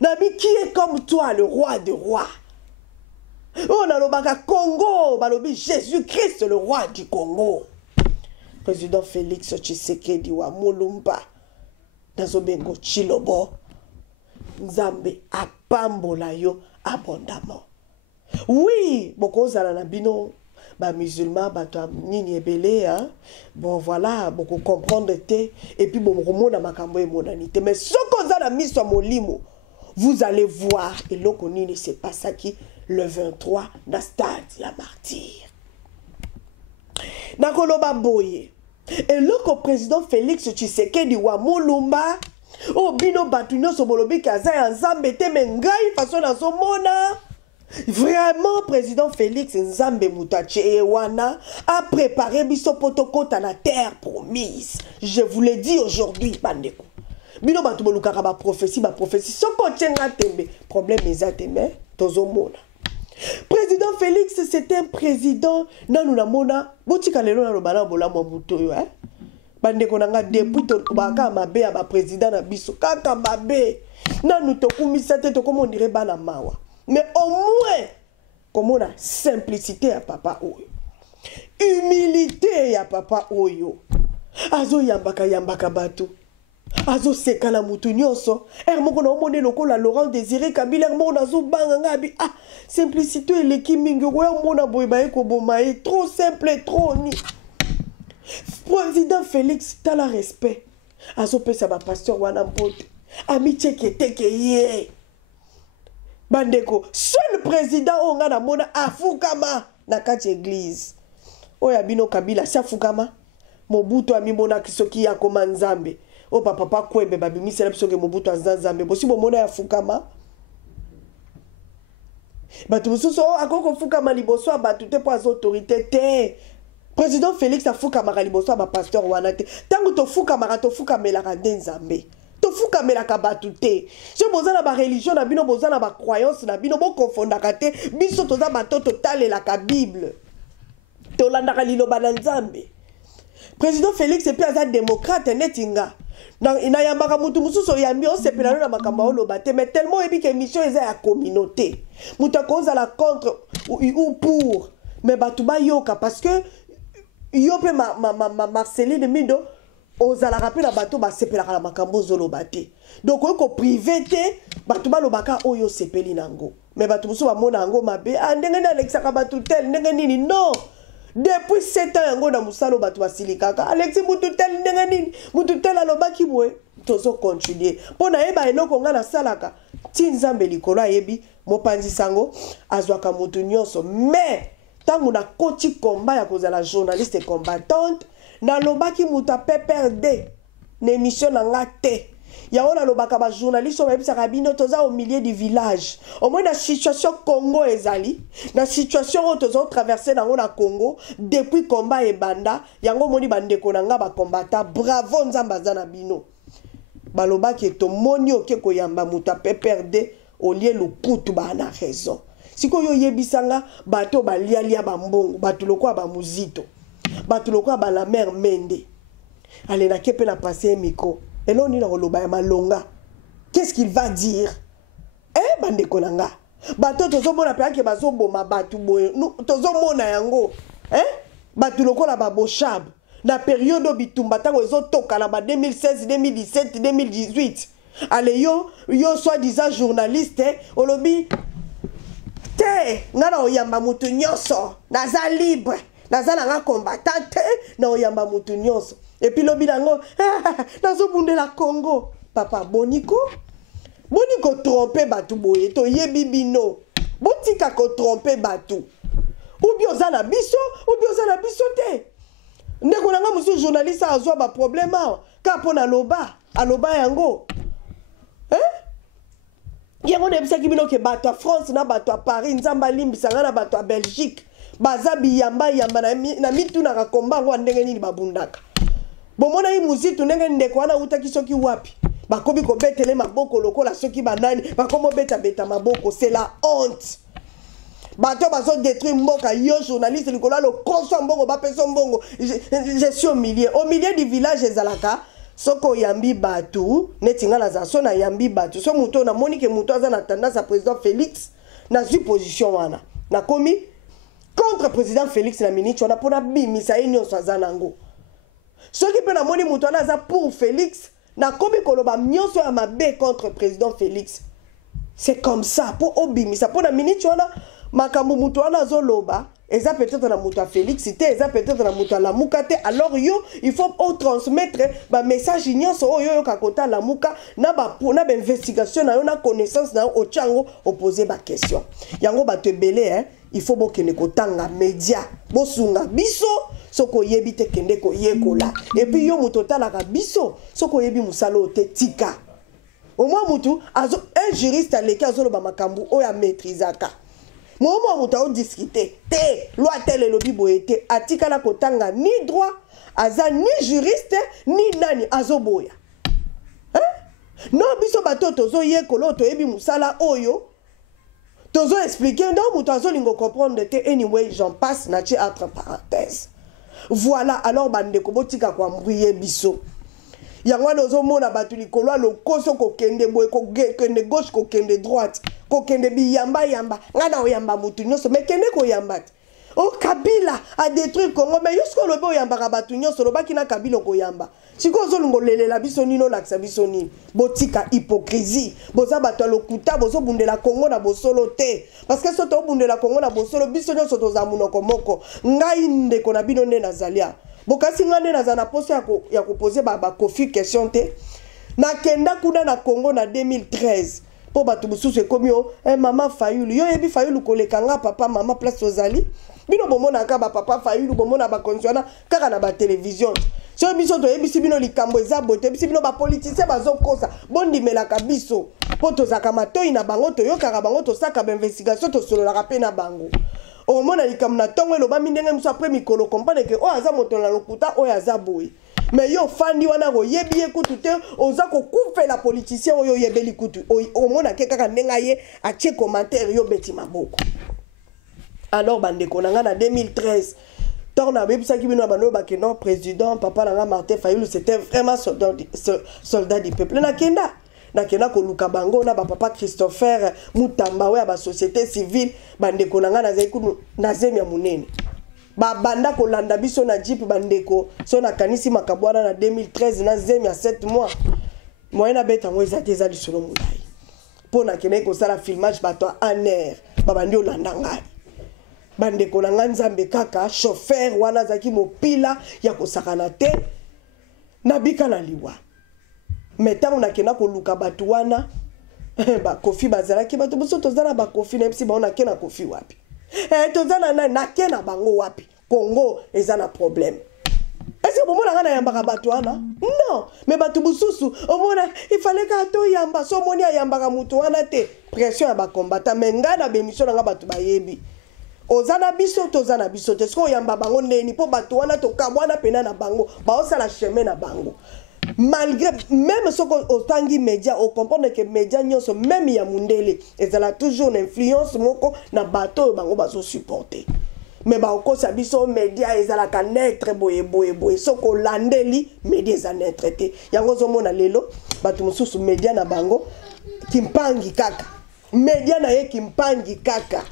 Nabi qui est comme toi le roi des rois? On a le Congo, balobi Jésus-Christ, le roi du Congo. Président Félix Tshisekedi wa Mulumba, Nazobengo Chilobo, Nzambe apambola yo abondamment. Oui, boko zala na bino, ba musulman bato nini ebele hein bon voilà beaucoup comprendre te et puis bon mona makambo e monanité mais ce qu'on a na miso molimo vous allez voir et loko nini c'est pas ça qui le 23 na stade la martyr na koloba boye et loko président Félix Tshisekedi wa Mulumba o bino batu nyonso bolobi kaza ya nzambe te me ngai façon na zomona. Vraiment, président Félix Nzambe Moutache Ewana a préparé biso potokota na terre promise. Je vous l'ai dit aujourd'hui, bandeko. Bino batu bolukaka ba prophétie. Soko tchenga tembe. Problème ezateme, tozomona. Président Félix, c'était un président nanu na mona. Botika lelo na lobala bola mo mutoyo, hein. Bandeko nanga depuis to baka mabe ya ba président na biso. Kaka mabe. Nanu tokumisa te tokomondire bana mawa. Mais au moins, comme on a simplicité à papa Oyo, humilité à papa Oyo, azo yambaka batu, azo sekala mutu nyonso, ermoko na omone lokola Laurent Désiré Kabila, ermoko na zo banga ngabi, ah, simplicité eleki mingi, oya mona boye bae ko bomae, trop simple, trop ni. Président Félix, t'as la respect, azo pesa ba pasteur wana mpote, amitié teke ye. Bandeko, seul président onga na mona afukama na kati église. Oya bino Kabila si afukama. Mobutu amimona kisoki ya koma nzambe. O papa kwebe babimisi na bisoke Mobutu nzambe. Bosi bomona ya fukama. Batu mususu akoko fukama liboso abatu te po az autorité te. Président Félix afukama liboso ba pasteur wana te. Tango to fukama la kande nzambe. Tofuka melaka batu te. Si bozana ba religion na bino bozana ba croyance na bino bo confondaka te. Biso toza bato totale la ka Bible. Tolandaka liloba na Nzambe. Président Félix epi aza démocrate netinga. Na yambaka mutu mususu yambi on sepelano na makambo oloba te mais tellement ebi que mission eza ya communauté. Muta koza la contre ou pour mais batu ba yoka parce que yope ma Marceline Mido ozala rapela bato ba sepelaka na makambo zoloba te. Donc ko privé te bato ba lobaka oyo sepeli nango. Mais bato musu ba mona yango mabe ndenge na Alexaka bato tel ndenge nini non. Depuis 7 ans yango na musalo bato basilikaka. Alexis mutu tel ndenge nini mutu tel alobaki boye tozo continuer. Pona eba eloko nga na salaka ti Nzambe likolo ayebi mopanzi sango azwaka mutu nyonso mais tango na koti combat ya kozala journaliste combattante na lobaki muta PPRD n'émission nanga te ya ona lobaka ba journaliste o yebisaka bino toza au milieu du village au moins na situation Congo ezali na situation o toza traverser nango na Congo depuis combat e banda yango moni bandeko nanga ba combattant bravo nzamba za na bino balobaki to moni oke ko yamba muta PPRD au lieu lukutu ba na raison siko yo yebisanga bato balialia ba mbongo bato lokwa ba muzito bato lokwa ba la mère Mende allez na kepe na passer micro et là on est dans le bas malonga qu'est-ce qu'il va dire bande konanga bato tozo mona pe ake bazo boma bato boye tozo mona yango bato lokola ba boshab na période bitumba tango ezo toka na ba 2016 2017 2018 allez yo soi-disant journaliste olobi te ngana oyamba mutu nyonso naza libre naza nanga combattant te na oyamba mutu nyonso et puis lobi nango nazo bundela Congo papa boniko tromper batu boye to yebi bino botika ko tromper batu ou bien oza na biso te ndeko nanga musu journaliste azwa ba problème ka pona aloba yango yango nebisaki bino ke bato a France na bato a Paris nzamba limbisanga na bato a Belgique bazabi yamba na mitu na komba ngo ndenge nini babundaka bomona yi muzitu ndenge ndeko wana utaki soki wapi bakobi ko betele maboko lokola soki banani bakomo beta maboko c'est la honte bato bazo détruire mboka yo journaliste likola lo konso mbongo ba peso mbongo je suis au milieu du village ezalaka soko yambi batu netinga la zaso na yambi batu so muto na monique muto aza na tendance à président Félix na zu position wana na komi contre président Félix na minute on a pona bimisa yenyo saza nango soki pe na moni muto na za pour Félix na komi koloba nyonso ya mabe contre président Félix c'est comme ça pour obimisa pona minute on a makambo mutu wana azoloba eza peut-être na mutu a Félix te eza peut-être na mutu a Lamuka te alors yo il faut transmettre ba message nyonso oyo yo kakota Lamuka na ba investigation na yo na connaissance na o chango opposer ba question yango ba te belé il faut bokene kotanga média bosunga biso soko yebi te kende ko yekola et puis yo mutu talaka biso soko yebi musalo te tika au moins mutu azo un juriste aleki azoloba makambu oya maîtrisaka Momo muta discuter te loi telle lobby boyete atika la kotanga ni droit aza ni juriste ni nani azoboya non biso bato tozo yekolo to yebi musala oyo tozo expliquer non muta azo lingo comprendre te anyway j'en passe na chi entre parenthèses voilà alors bande ko botika kwa mbwiye biso yango nozo mona batu likolo lokoso ko kende boye ko kende gauche ko kende droite ko kende biyamba yamba ngana oyamba mutu nyonso mais kende ko yamba o Kabila a détruit Congo mais yosko lobo yamba ka batu nyonso lobaki na Kabila ko yamba siko zo lungo lelela biso nino laksa biso nini botika hypocrisie boza bato lokuta bozo bundela Congo na bosolo te parce que soto bundela Congo na bosolo biso nyonso toza munoko moko ngai ndeko na bino ne nazalia bokasi ngane nazana poste ya poser ba Kofi question te na kenda kuna na Congo na 2013 po batu bususu ekomi maman Fayulu yo yebi Fayulu kolekanga papa mama place ozali bino bomona ka ba papa Fayulu bomona ba konsiona kaka na ba télévision so biso to yebi sibino likambo eza bote biso bino ba politicien bazokosa bondimelaka biso po tozaka matoi na bango toyokaka bango tosaka ba investigation tosololaka pe na bango au moment likambo na tongo eloba mindenge miso après mikolo comprendre que o aza moto na lokuta o aza boy mais yo fandi wana ko yebi ekutu te oza ko couper la politicien oyo yebeli kutu au mona ke kaka ndenga ye atie commentaire yo beti maboko alors bande konanga na 2013 torna bebisa ki bino bano bakeno président papa nanga Martin Fayulu c'était vraiment soldat du peuple na kenda ko luka bango na papa Christopher Mutamba we ba société civile bandeko nanga na zaiku na zemi ya munene ba banda ko landa biso na jeep bandeko so na kanisi makabwana na 2013 na zemi ya 7 mois moyena beta ngo ezate za lisolo mulai pona kene ko sala filmage bato en air ba bandi olanda ngai bandeko nanga nzambe kaka chauffeur wana zaki mopila ya kosakana te na bika na liwa metango na kena ko luka batu wana ba Kofi bazalaki batu boso tozana ba Kofi na msi ba ona kena Kofi wapi tozana na kena bango wapi Congo ezana problème est-ce que bomona ngana yamba batu wana non mais batu bususu omona il fallait ka to yamba so moni yamba ka mutu wana te pression ya ba combattant mais ngana be mission nga batu bayebi ozana biso tozana biso te sko yamba bango neni po batu wana to kabwana pena na bango ba osala chemin na bango malgré même ce qu'on tangi média on comprend que média nyonso même ya mundele ezala toujours une influence moko na bateau bango bazo supporter mais ba okosa biso média ezala ka netre boye soko landeli média ezana traité yango zo mona lelo batu mususu média na bango kimpangi kaka média na ye kimpangi kaka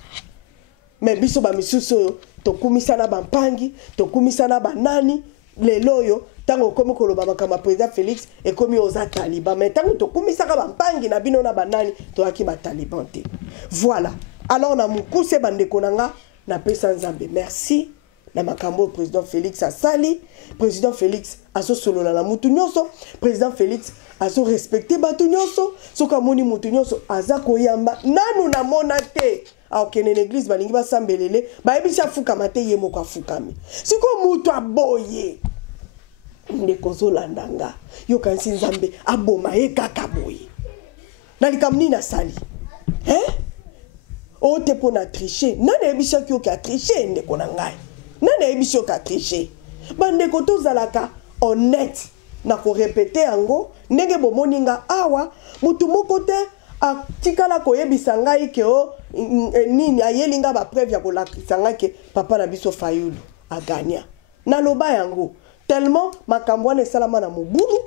mais biso ba misusu to kumisa na bampangi to kumisa na banani lelo yo tango komo koloba makama président Félix et komi oza taliban mais tango to kumisa ka bampangi na bino na banani to aki ba taliban te voilà alors na mukuse bande konanga na pesa nzambe merci na makambo président Félix asali président Félix aso solola na mutu nyonso président Félix aso respecter batu nyonso soka moni mutu nyonso aza koyamba nanu na mona te akene l'église balingi basambelele bayebisi afukama te ye moko afukami siko mutu aboye ndeko zolandanga yo kanisi nzambe aboma ye kaka boye na likamni na sali o te pona tricher nana ebisha ki oka tricher ndeko na ngai nana ebisha oka tricher bandeko tozalaka honnête na ko répéter yango ndenge bomoninga awa mutu moko te atikala koyebisa ngai ke o nini ayelinga ba preuve ya kolakisa ngai ke papa na biso Fayulu aganya na loba yango tellement makambo wana esalama na mobulu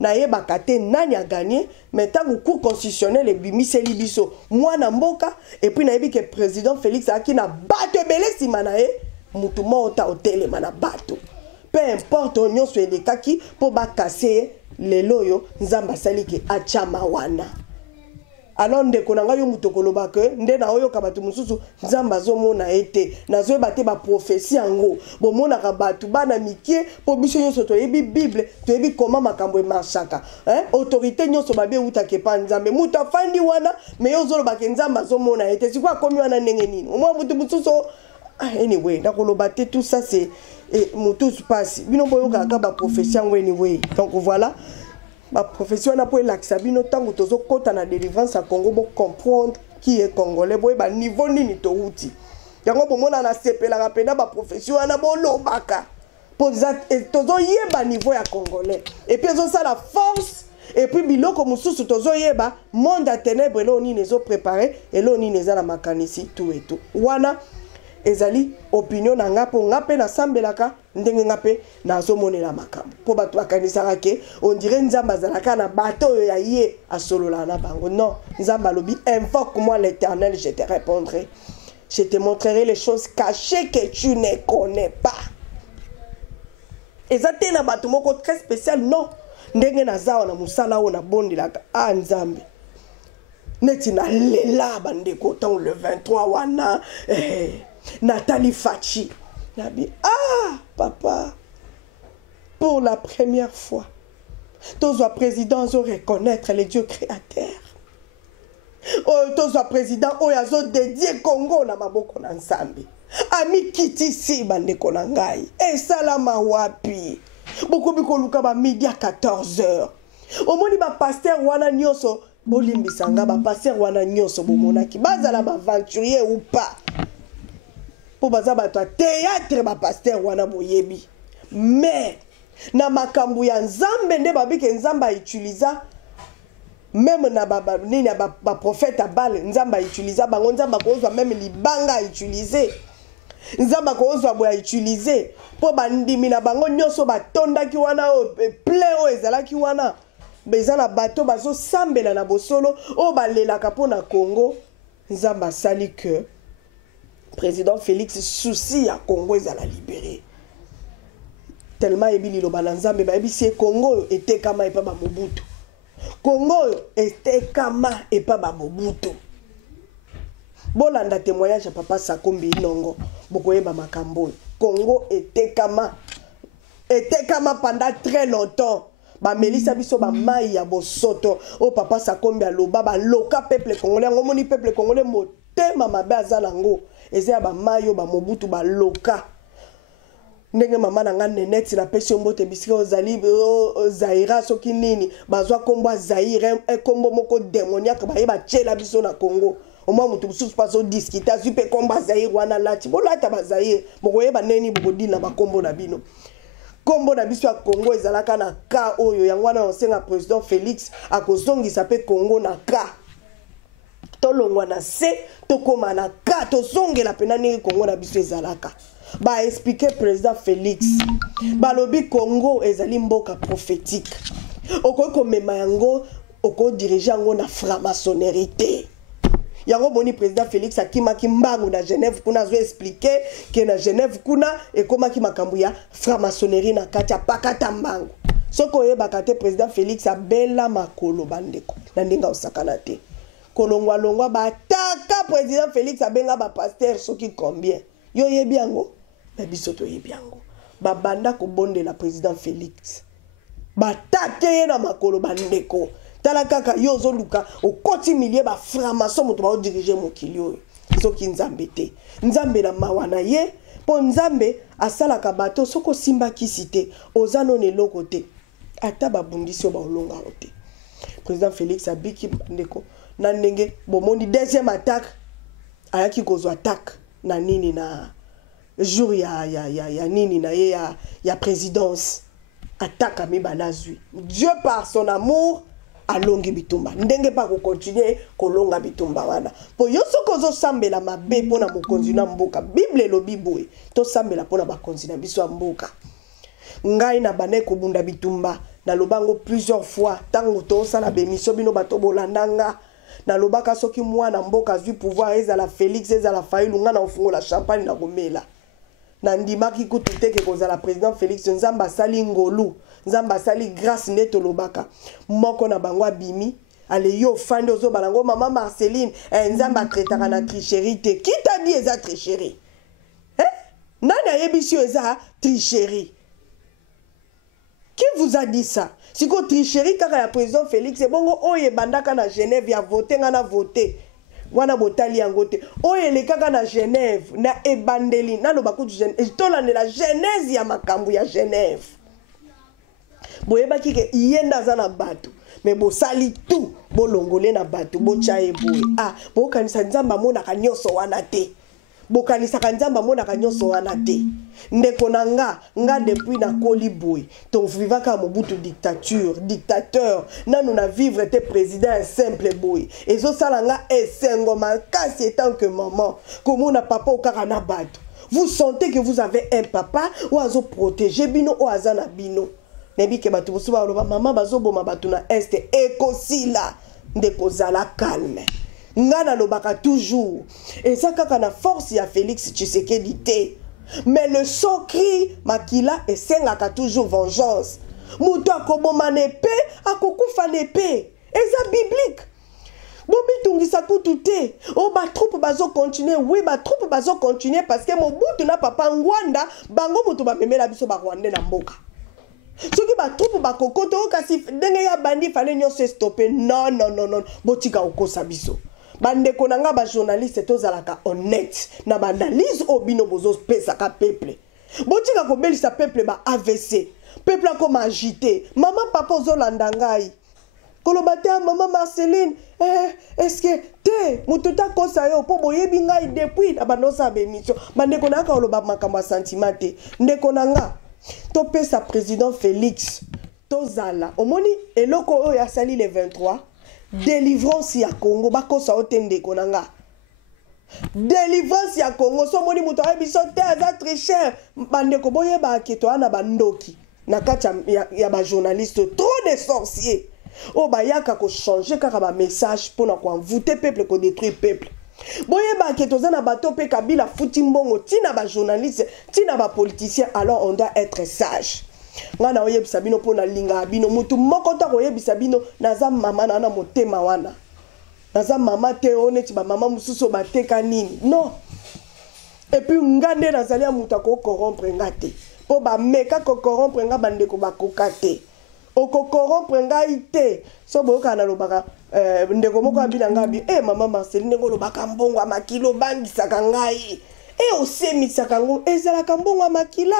na yebaka te nani a gagné mais tango cour constitutionnel ebimiseli biso mwana mboka et puis na yebi ke président Félix aki na bato ebele nsima na ye mutu mota otelema na bato peu importe nyonso elekaki mpo bakase lelo oyo nzambe asali ke achama wana alors ndeko na ngai yo mutu koloba ke nde na oyo ka bato mususu nzambe azomona ete nazoyeba te baprophesie yango bomonaka bato bana mikie mpo biso nyonso toyebi bible toyebi koma makambo emarchaka autorité nyonso babe eutaka epa nzambe mutu afandi wana me yo ozolobaka nzambe azomona ete sikoyo akomi wana ndenge nini omwa mutu mosusu anyway nakoloba te tout ça c'est mutu pasi bino boyokaka baprophesie yango anyway donc voilà ma profession na po elakisa bino tango tozo kota na délivrance à Congo bo comprendre qui est congolais bo ba niveau nini to uti yango bomona na sepela rapena ba profession na bo lobaka po tozo yeba niveau ya congolais et puis zo ça la force et puis biloko mususu tozo yeba monde à ténèbres lo nini zo préparer et lo nini za na makanisi tout et tout wana ezali opinion na ngapo ngape na sambelaka ndenge ngape na zomonela makambo po bato bakanisaka ke on dirait nzamba zalaka na bato oyo ya ye asolola na bango non nzamba lobi invoque moi l'Éternel je te répondrai je te montrerai les choses cachées que tu ne connais pas ezate na bato moko très spécial non ndenge na zawa na musala o na bondelaka nzambe neti na lela bandeko tant le 23 wana Nathalie Fachi. Nabi, papa, pour la première fois, tous les présidents ont reconnaître les dieux créateurs. Tous les présidents ont dédié Congo na maboko na nsambi. Ami kitisi bande konangai. Et salama wapi. Beaucoup biko luka ba midi à 14h. Au moni ba pasteur wana nyoso bolimbisanga ba pasteur wana nyoso bomonaki. Bazala ba aventurier ou pas. Pour baza bato théâtre ba pasteur wana boyebi mais na makambu ya nzambe nde babike nzamba utiliza même na baba nini ba prophète abale nzamba utiliza bango nzamba kozwa même libanga utiliser nzamba kozwa boya utiliser po bandimi na bango nyoso batondaki wana plein o ezalaki wana bezana bato bazo sambela na bosolo o balelaka pona Congo nzamba sali que président Félix souci à Congo ils la libérer tellement ebili lo bananzambe ba ebisi Congo était kama et pas ba Mobutu Congo était kama et pas ba Mobutu bolanda témoignage papa Sakombi Inongo bokoyeba makambo Congo était kama pendant très longtemps ba melisa biso ba mai ya bosoto o papa Sakombi aloba ba loka peuple congolais ngomoni peuple congolais motema mabe azalango ezaya ba mayo ba Mobutu ba loka ndenge mama na nga neneti na pesi mbote bisika ozali Zaira soki nini bazwa kombo Zaire kombo moko démoniaque ba yeba tchela biso na Congo au moins mutu mususu paso discuter zupe kombo Zaire wana lati bolata ba Zaire bokoyeba neni bokodina ba kombo na bino kombo na biso ya Congo ezalaka na ka oyo yango wana onsenga président Félix akozongisa pe Congo na ka tolongwa na se tokoma na ka tozongela pena ndenge Congo na biso ezalaka ba expliquer président Félix balobi Congo ezali mboka prophétique oko komema yango oko diriger yango na franc-maçonnerie yango boni président Félix akimaki mbangu na Genève kuna zo expliquer que na Genève kuna ekomaki makambo ya franc-maçonnerie na kati ya pakata mbangu soko yebaka te président Félix abela makolo bandeko na ndinga osakana te kolongwa longwa bataka président Félix abenga ba pasteur soki combien yo yebi yango na biso to yebi yango babanda ko bondela président Félix batake ye na makolo bandeko tala kaka yo zoluka okoti milier ba franc-maçon moto ba diriger mokili oyo soki nzambe te nzambe na mawana ye po nzambe asalaka bato soko simba kisite ozano ne loko te ata babundisi ba olonga ote président Félix abiki bandeko na ndenge bomondi deuxième attaque ayaki kozwa attaque na nini na jour ya nini na ye ya présidence attaque ami balazui Dieu par son amour alongi bitumba ndenge pa ko continuer kolonga bitumba wana po yoso kozo sambela mabe pona mokonzi na mboka bible lobi boye to sambela pona bakonzi na biso mboka ngai na bane ko bunda bitumba na lobango plusieurs fois tango to sala bemiso bino bato bolandanga na lobaka soki mwana mboka zui pouvoir ezala Félix ezala Fayulu nga na ofungola champagne na komela na ndimaki kutu teke kozala président Félix nzamba sali ngolu nzamba sali grâce neto lobaka moko na bango abimi Allez, yo, fan de Zobalango, maman Marceline, Nzamba traitera na tricherie. Qui t'a dit eza tricherie? Hein? Nana yebisio eza tricherie. Qui vous a dit ça? Si vous tricherie, car le président Félix, c'est bon, oye bandaka na Genève, il a voté, on a voté. Wana botali yangote. Oye le kaka na Genève, na ebandeli, na lo baku du Genève. Tola ne la Genèse ya makambu ya Genève. Boyeba kike yenda za na bato. Mais bo sali tout, bo longole na bato, bo chae boye. Ah, bo kanisa nzamba mona kanyoso wana te. Bo kanisa kanzamba mona kanyoso wana te. Ndeko na nga depuis na koli boye. Ton vivaka Mobutu dictateur. Nanu na vivre te président simple boye. Ezo sala nga esengo makasi etant que maman. Comme na papa o kaka na bato. Vous sentez que vous avez un papa ou azo protéger bino ou azana bino. Nebi ke batu bosu ba loba maman bazo boma batu na este ekosila ndeko zala calme. Ngana lobaka toujours. Et ça kaka na force ya Félix Tshisekedi te. Mais le son crie makila et sengaka toujours vengeance. Muto akoboma nepe akokufa nepe. Eza biblique. Bobi tungisa kutu te. Oh ba troupe bazo continuer. Oui ba troupe bazo continuer parce que Mobutu na papa Ngwanda bango mutu ba memela biso ba Rwanda na mboka. Soki ba troupe ba kokoto kasi ndenge ya bandi fallait nyo se stopper. Non. Botika okosa biso. Bande konanga ba journaliste tozalaka honnête na ba analyse obino bozo pesa ka peuple. Botika ko belisa peuple ba AVC. Peuple a comme agité. Maman papa ozolanda ngai. Kolobate maman Marceline, est-ce que te mututa kosa yo po boyebi ngai depuis na banosa ba émission. Bande konanga oloba makambo sentiment te. Ndeko nanga to pesa président Félix tozala. Omoni eloko oyo ya sali le 23. Délivrance ya Congo bakosa otende konanga. Délivrance ya Congo so moni muto abiso te aza très cher. Bande ko boye ba keto ana bandoki. Na kati ya ba journaliste trop de sorciers. O ba yaka ko changer kaka ba message pour na ko envoûter peuple ko détruire peuple. Boye ba keto za na bato pe kabila futi mbongo tina ba journaliste, tina ba politicien, alors on doit être sage. Ngana oyebisa bino pona linga bino mutu moko to oyebisa bino naza mama na motema wana naza mama te oneti ba mama mususu bateka nini non et puis ngande nazali mutu ko corrompre ngate po ba meka ko corrompre nga bande ko bakoka te o ko corrompre ngai te so boka na lobaka ndeko moko abila ngabi mama Marceline ngo lobaka mbongo makilo bangisaka ngai osemisaka ngo ezalaka mbongo makila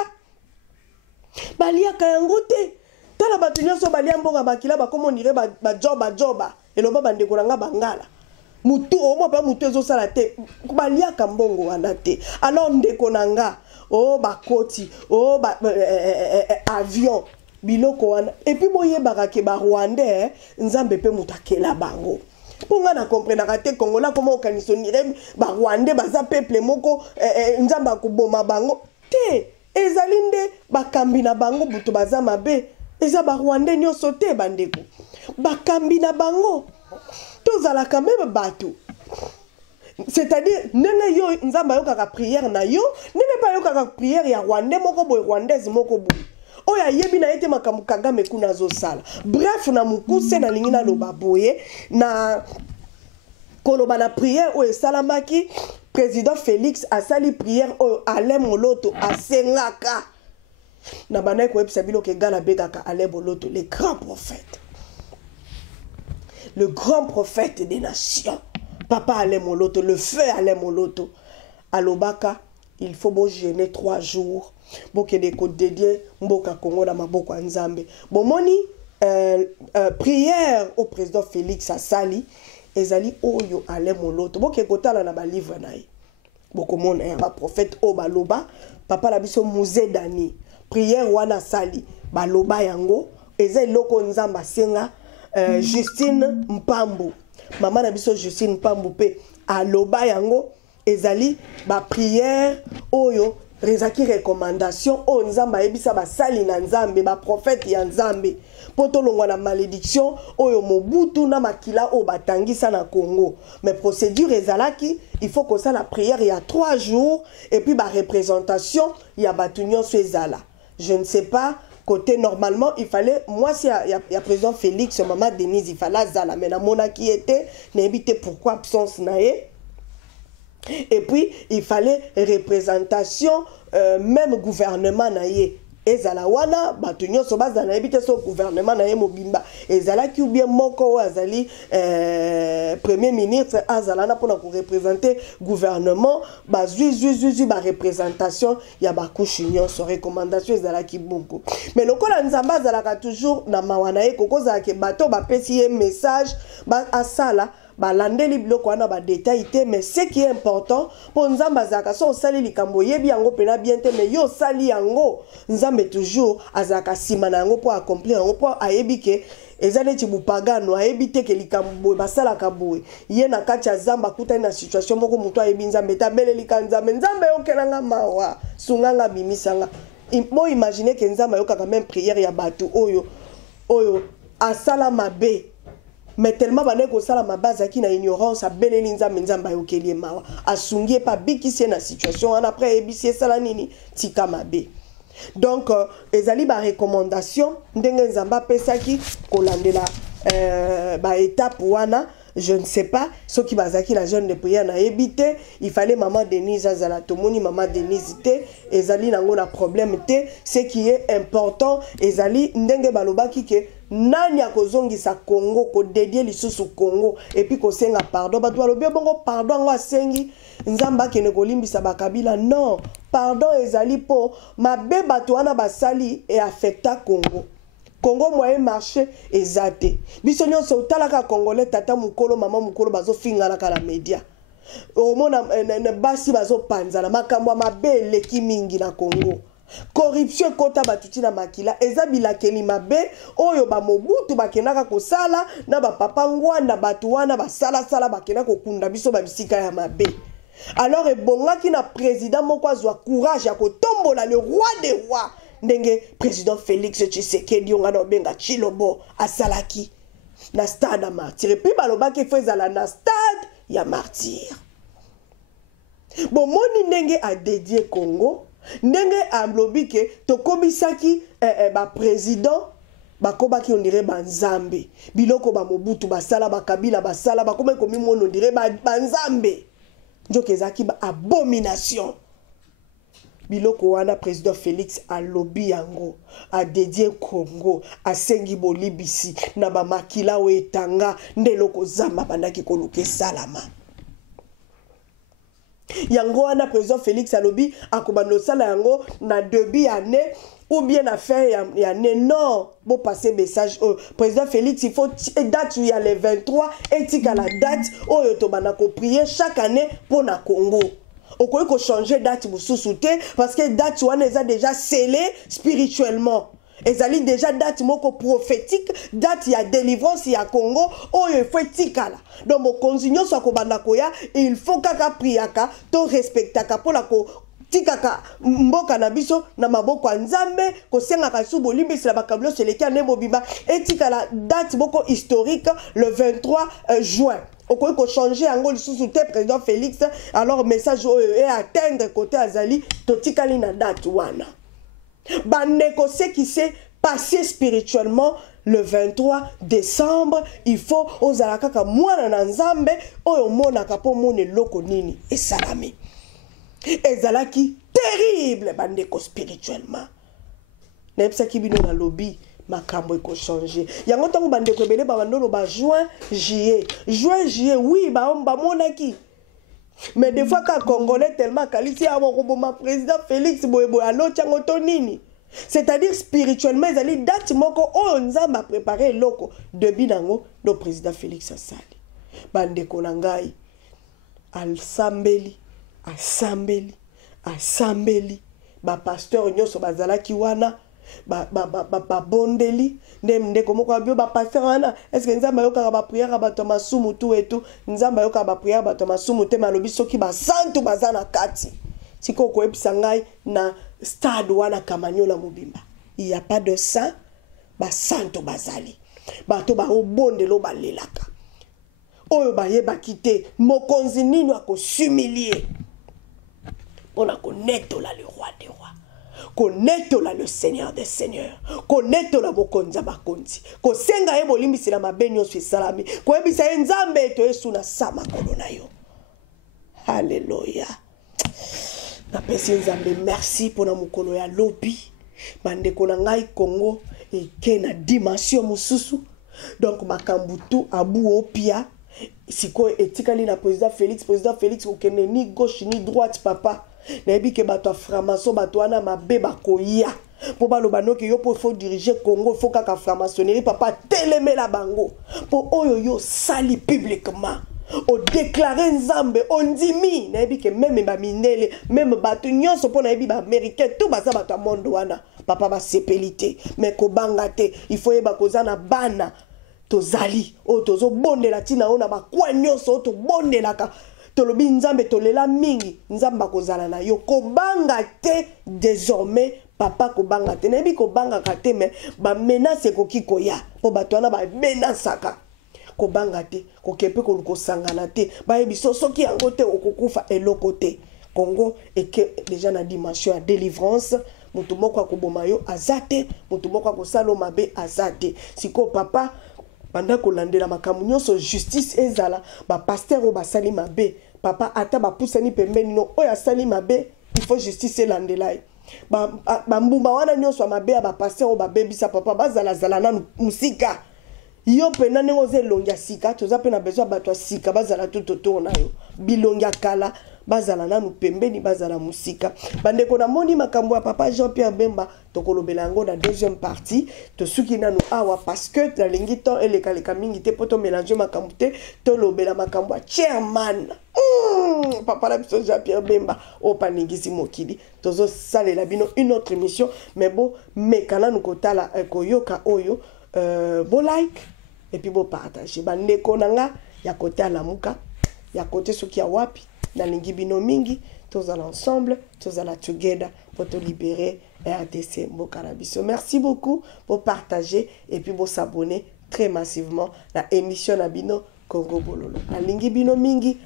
baliaka yango te tala bato nyonso balia mbongo makila bakomo nire bajoba eloba bandeko nanga bangala mutu omo pa mutu ezosala te baliaka mbongo wana te alors ndeko nanga bakoti avion biloko wana et puis moyebaka ke ba Rwandais nzambe pe mutakela bango ponga na comprendre te Kongola comment okanisonire ba Rwandais baza peuple moko nzamba kuboma bango te ezalinde bakambi na bango butu baza mabe eza ba Rwandais nyonso te bandeko bakambi na bango tozala quand même bato c'est-à-dire nene yo nzamba yokaka prière na yo nene pa yokaka prière ya Rwandais moko boy Rwandaise moko boy oya yebi na ete makambu Kagame kuna zo sala bref na mukuse na lingina loba boye na koloba na prière o esalamaki président Félix a sali prière o Alain Moloto a sengaka na banai ko episa bilo ke gala begaka Alain Moloto le grand prophète des nations papa Alain Moloto le feu Alain Moloto alobaka il faut bo jeûner 3 jours boke de ko dédier mboka Congo na maboko ya Nzambe bomoni prière au président Félix a sali ezali oyo Alain Moloto boke kotala na ba livre na ye bokomona ba prophète o baloba papa la biso Musée Dani prière wana sali baloba yango eza eloko Nzamba senga Justine Mpambu maman na biso Justine Mpambu pe aloba yango ezali ba prière oyo rezaki recommandation o Nzamba ebisa ba sali na Nzambe ba prophète ya Nzambe poto longwa na malédiction oyo Mobutu na makila o batangisa na Congo mais procédure ezalaki il faut que ça la prière il y a 3 jours et puis ba représentation ya batunyo ezala je ne sais pas côté normalement il fallait moi si il y a président Félix maman Denise il fallait zala mais na mona qui était n'habité pourquoi absence naé et puis il fallait représentation même gouvernement naé ezala wana bato nyonso bazala na ebite so gouvernement na ye mobimba ezala ki ou bien moko azali premier ministre azala na pona ko représenter gouvernement ba zui ba représentation ya ba couche nyonso recommandation ezala ki bongo mais lokola nzamba azala ka toujours na mawana ye kokoza ke bato ba pesi ye message ba asala balandeli biloko wana ba détail te mais ce qui est important pour nzamba zaka so sali likambo yebi yango pena bien te mais yo sali yango nzambe toujours azaka sima na yango pour accomplir yango pour ayebi ke ezane ti bupagano ayebi te ke likambo basala ka boye ye na kati ya zamba kuta na situation moko muto ayebi nzambe tabeleli ka nzambe nzambe yokelanga mawa sunganga bimisanga mo imaginer ke nzambe yokaka même prière ya bato oyo asala mabe mais tellement bané ko sala mabaza ki na ignorance a beleli nzambe nzamba yokelie mawa asungie pa bikisi na situation en après ebisi sala nini tika mabe donc ezali ba recommandation ndenge nzamba pesaki kolandela ba étape wana je ne sais pas ce qui bazaki la jeune de prière na ebité il fallait maman Denise azala tomoni maman Denise te ezali nango na problème te ce qui est important ezali ndenge balobaki ke nani akozongisa Congo ko dédier lisusu Congo et puis ko senga pardon ba doit lobi bongo pardon ngo asengi nzamba ke ne kolimbisa bakabila non pardon ezali po mabe bato wana basali et affecta Congo moyen marché ezate biso nyonso talaka congolais tata mukolo mama mukolo bazo fingana kala media omona basi bazo panzana makambo mabe leki mingi na Congo corruption kota batuti na makila ezabila keli mabe oyo ba mobutu bakenaka kosala na ba papa ngwanda batu wana basala bakenaka kokunda biso ba bisika ya mabe alors ebongaki na président moko azwa courage ya kotombola le roi des rois ndenge président Félix Tshisekedi ngana obenga Chilobo asalaki na stade ya martyr et puis balobaki fezala na stade ya martyr bon moni ndenge a dédié Congo ndenge amlobi ke tokobisaki ba président bakobaki on dirait banzambe biloko ba mobutu basala bakabila basala bakome komi mono on dirait banzambe njoke ezaki ba abomination biloko wana président Félix a lobby yango a dédié Congo a sengi bolibisi na ba makila o etanga ndeloko zamba bandaki koluke salama yango wana président Félix a lobby akobando sala yango na début année ou bien à faire il y a non bon passer message président Félix il faut date il y a les 23 et tika la date o yoto bana ko prier chaque année pour na Congo. On peut changer date pour sous-souter parce que date wana est déjà scellé spirituellement. Ezali déjà date moko prophétique, date ya délivrance ya Congo, oh il faut tikala. Donc mon continuer so ko banda koya, il faut kaka priaka, to respectaka pour la ko tikaka mboka na biso na maboko nzambe ko senga ka subo limbisi la bakablo seleki ane mobimba et tikala date moko historique le 23 juin. On peut changer en gros sous président Félix alors message et atteindre côté Azali totikali na date wana bandeko ce qui s'est passé spirituellement le 23 décembre il faut ozala kaka mwana na nzambe oyo mona kapo mone loko nini et salami ezalaki terrible bandeko spirituellement nepsa kibino na lobby makambo eko changer yango tango bandeko ebele ba bandolo ba juin juillet oui ba monaki mais des fois quand congolais tellement qualifié à mon président Félix boyebo alo tiango to nini c'est-à-dire spirituellement ils allaient date moko o nzamba préparer loko de binango do président Félix asali bandeko na ngai asambeli ba pasteur nyoso bazalaki wana ba bondeli ndeko moko bio ba pasteur wana est-ce que nzamba yoka ba prière ba toma sumu tout et tout nzamba yoka ba prière ba toma sumu te malobi soki ba santu bazana kati siko ko episa ngai na stade wana Kamanyola mobimba il y a pas de saint ba santu bazali bato ba obondelo balelaka oyo ba yeba kite mokonzi nini ako s'humilier on a connaître le roi des rois Connaître le Seigneur des Seigneurs. Connaître la bokonza bakonzi. Ko senga e bolimbisi la mabenyo swi salami. Ko ebisa nzambe to yesu na sama kolona yo. Alléluia. Na pesi nzambe merci pour na mukolo ya lobi. Bande kona ngai Congo et ke na dimension mususu. Donc makambutu abu opia. Siko etikali na président Félix okene ni gauche ni droite papa. Nayebi ke bato framason bato wana mabe bakoya. Po baloba noki yo po faut diriger Congo, faut kaka framaçonnerie papa telemela bango. Po oyo yo sali publiquement. O déclarer nzambe ondimi nayebi ke même ba minele, même bato nyonso po nayebi ba américain tout baza bato monde wana. Papa ba sepelité, mais ko bangate, il faut yeba kozana bana. Tozali o tozo bondela tina ona bakwa nyonso to bondelaka tolobi nzambe tolela mingi nzamba kozala na yo kobanga te désormais papa kobanga te nebi kobanga kate mais ba menace koki koya po bato wana ba menasaka kobanga te kokepe ko sangana te ba ebiso soki yango te okokufa eloko te Congo et que déjà na dimension ya délivrance mutu moko akoboma yo azate mutu moko akosalo mabe azate siko papa pendant que landela makamu nyonso justice ezala ba pasteur o basali mabe papa ata ba pusani pembeni no oya sali mabe il faut justice elandela ba mbumba wana nyonso mabe ba pasteur o babebisa papa bazala zala na musika yo pena nengo zelongia sika toza pena besoin bato sika bazala tout na yo bilongia kala bazala nanu pembeni bazala musika bande ko na moni makambo ya papa Jean-Pierre Bemba tokolobela yango na deuxième partie to suki nanu awa parce que la lingito elekaleka mingi te poto mélanger makambo te to lobela makambo ya chairman papa la biso Jean-Pierre Bemba o paningisi mokili tozo salela bino une autre émission mais bon mekana nu kotala koyoka oyo bo like et puis bo partager bande ko nanga ya côté alamuka ya côté soki ya wapi na lingi bino mingi tous ensemble tous together pour te libérer RDC Mbokarabiso. Merci beaucoup pour partager et puis pour s'abonner très massivement la émission na bino Congo Bololo na lingi bino mingi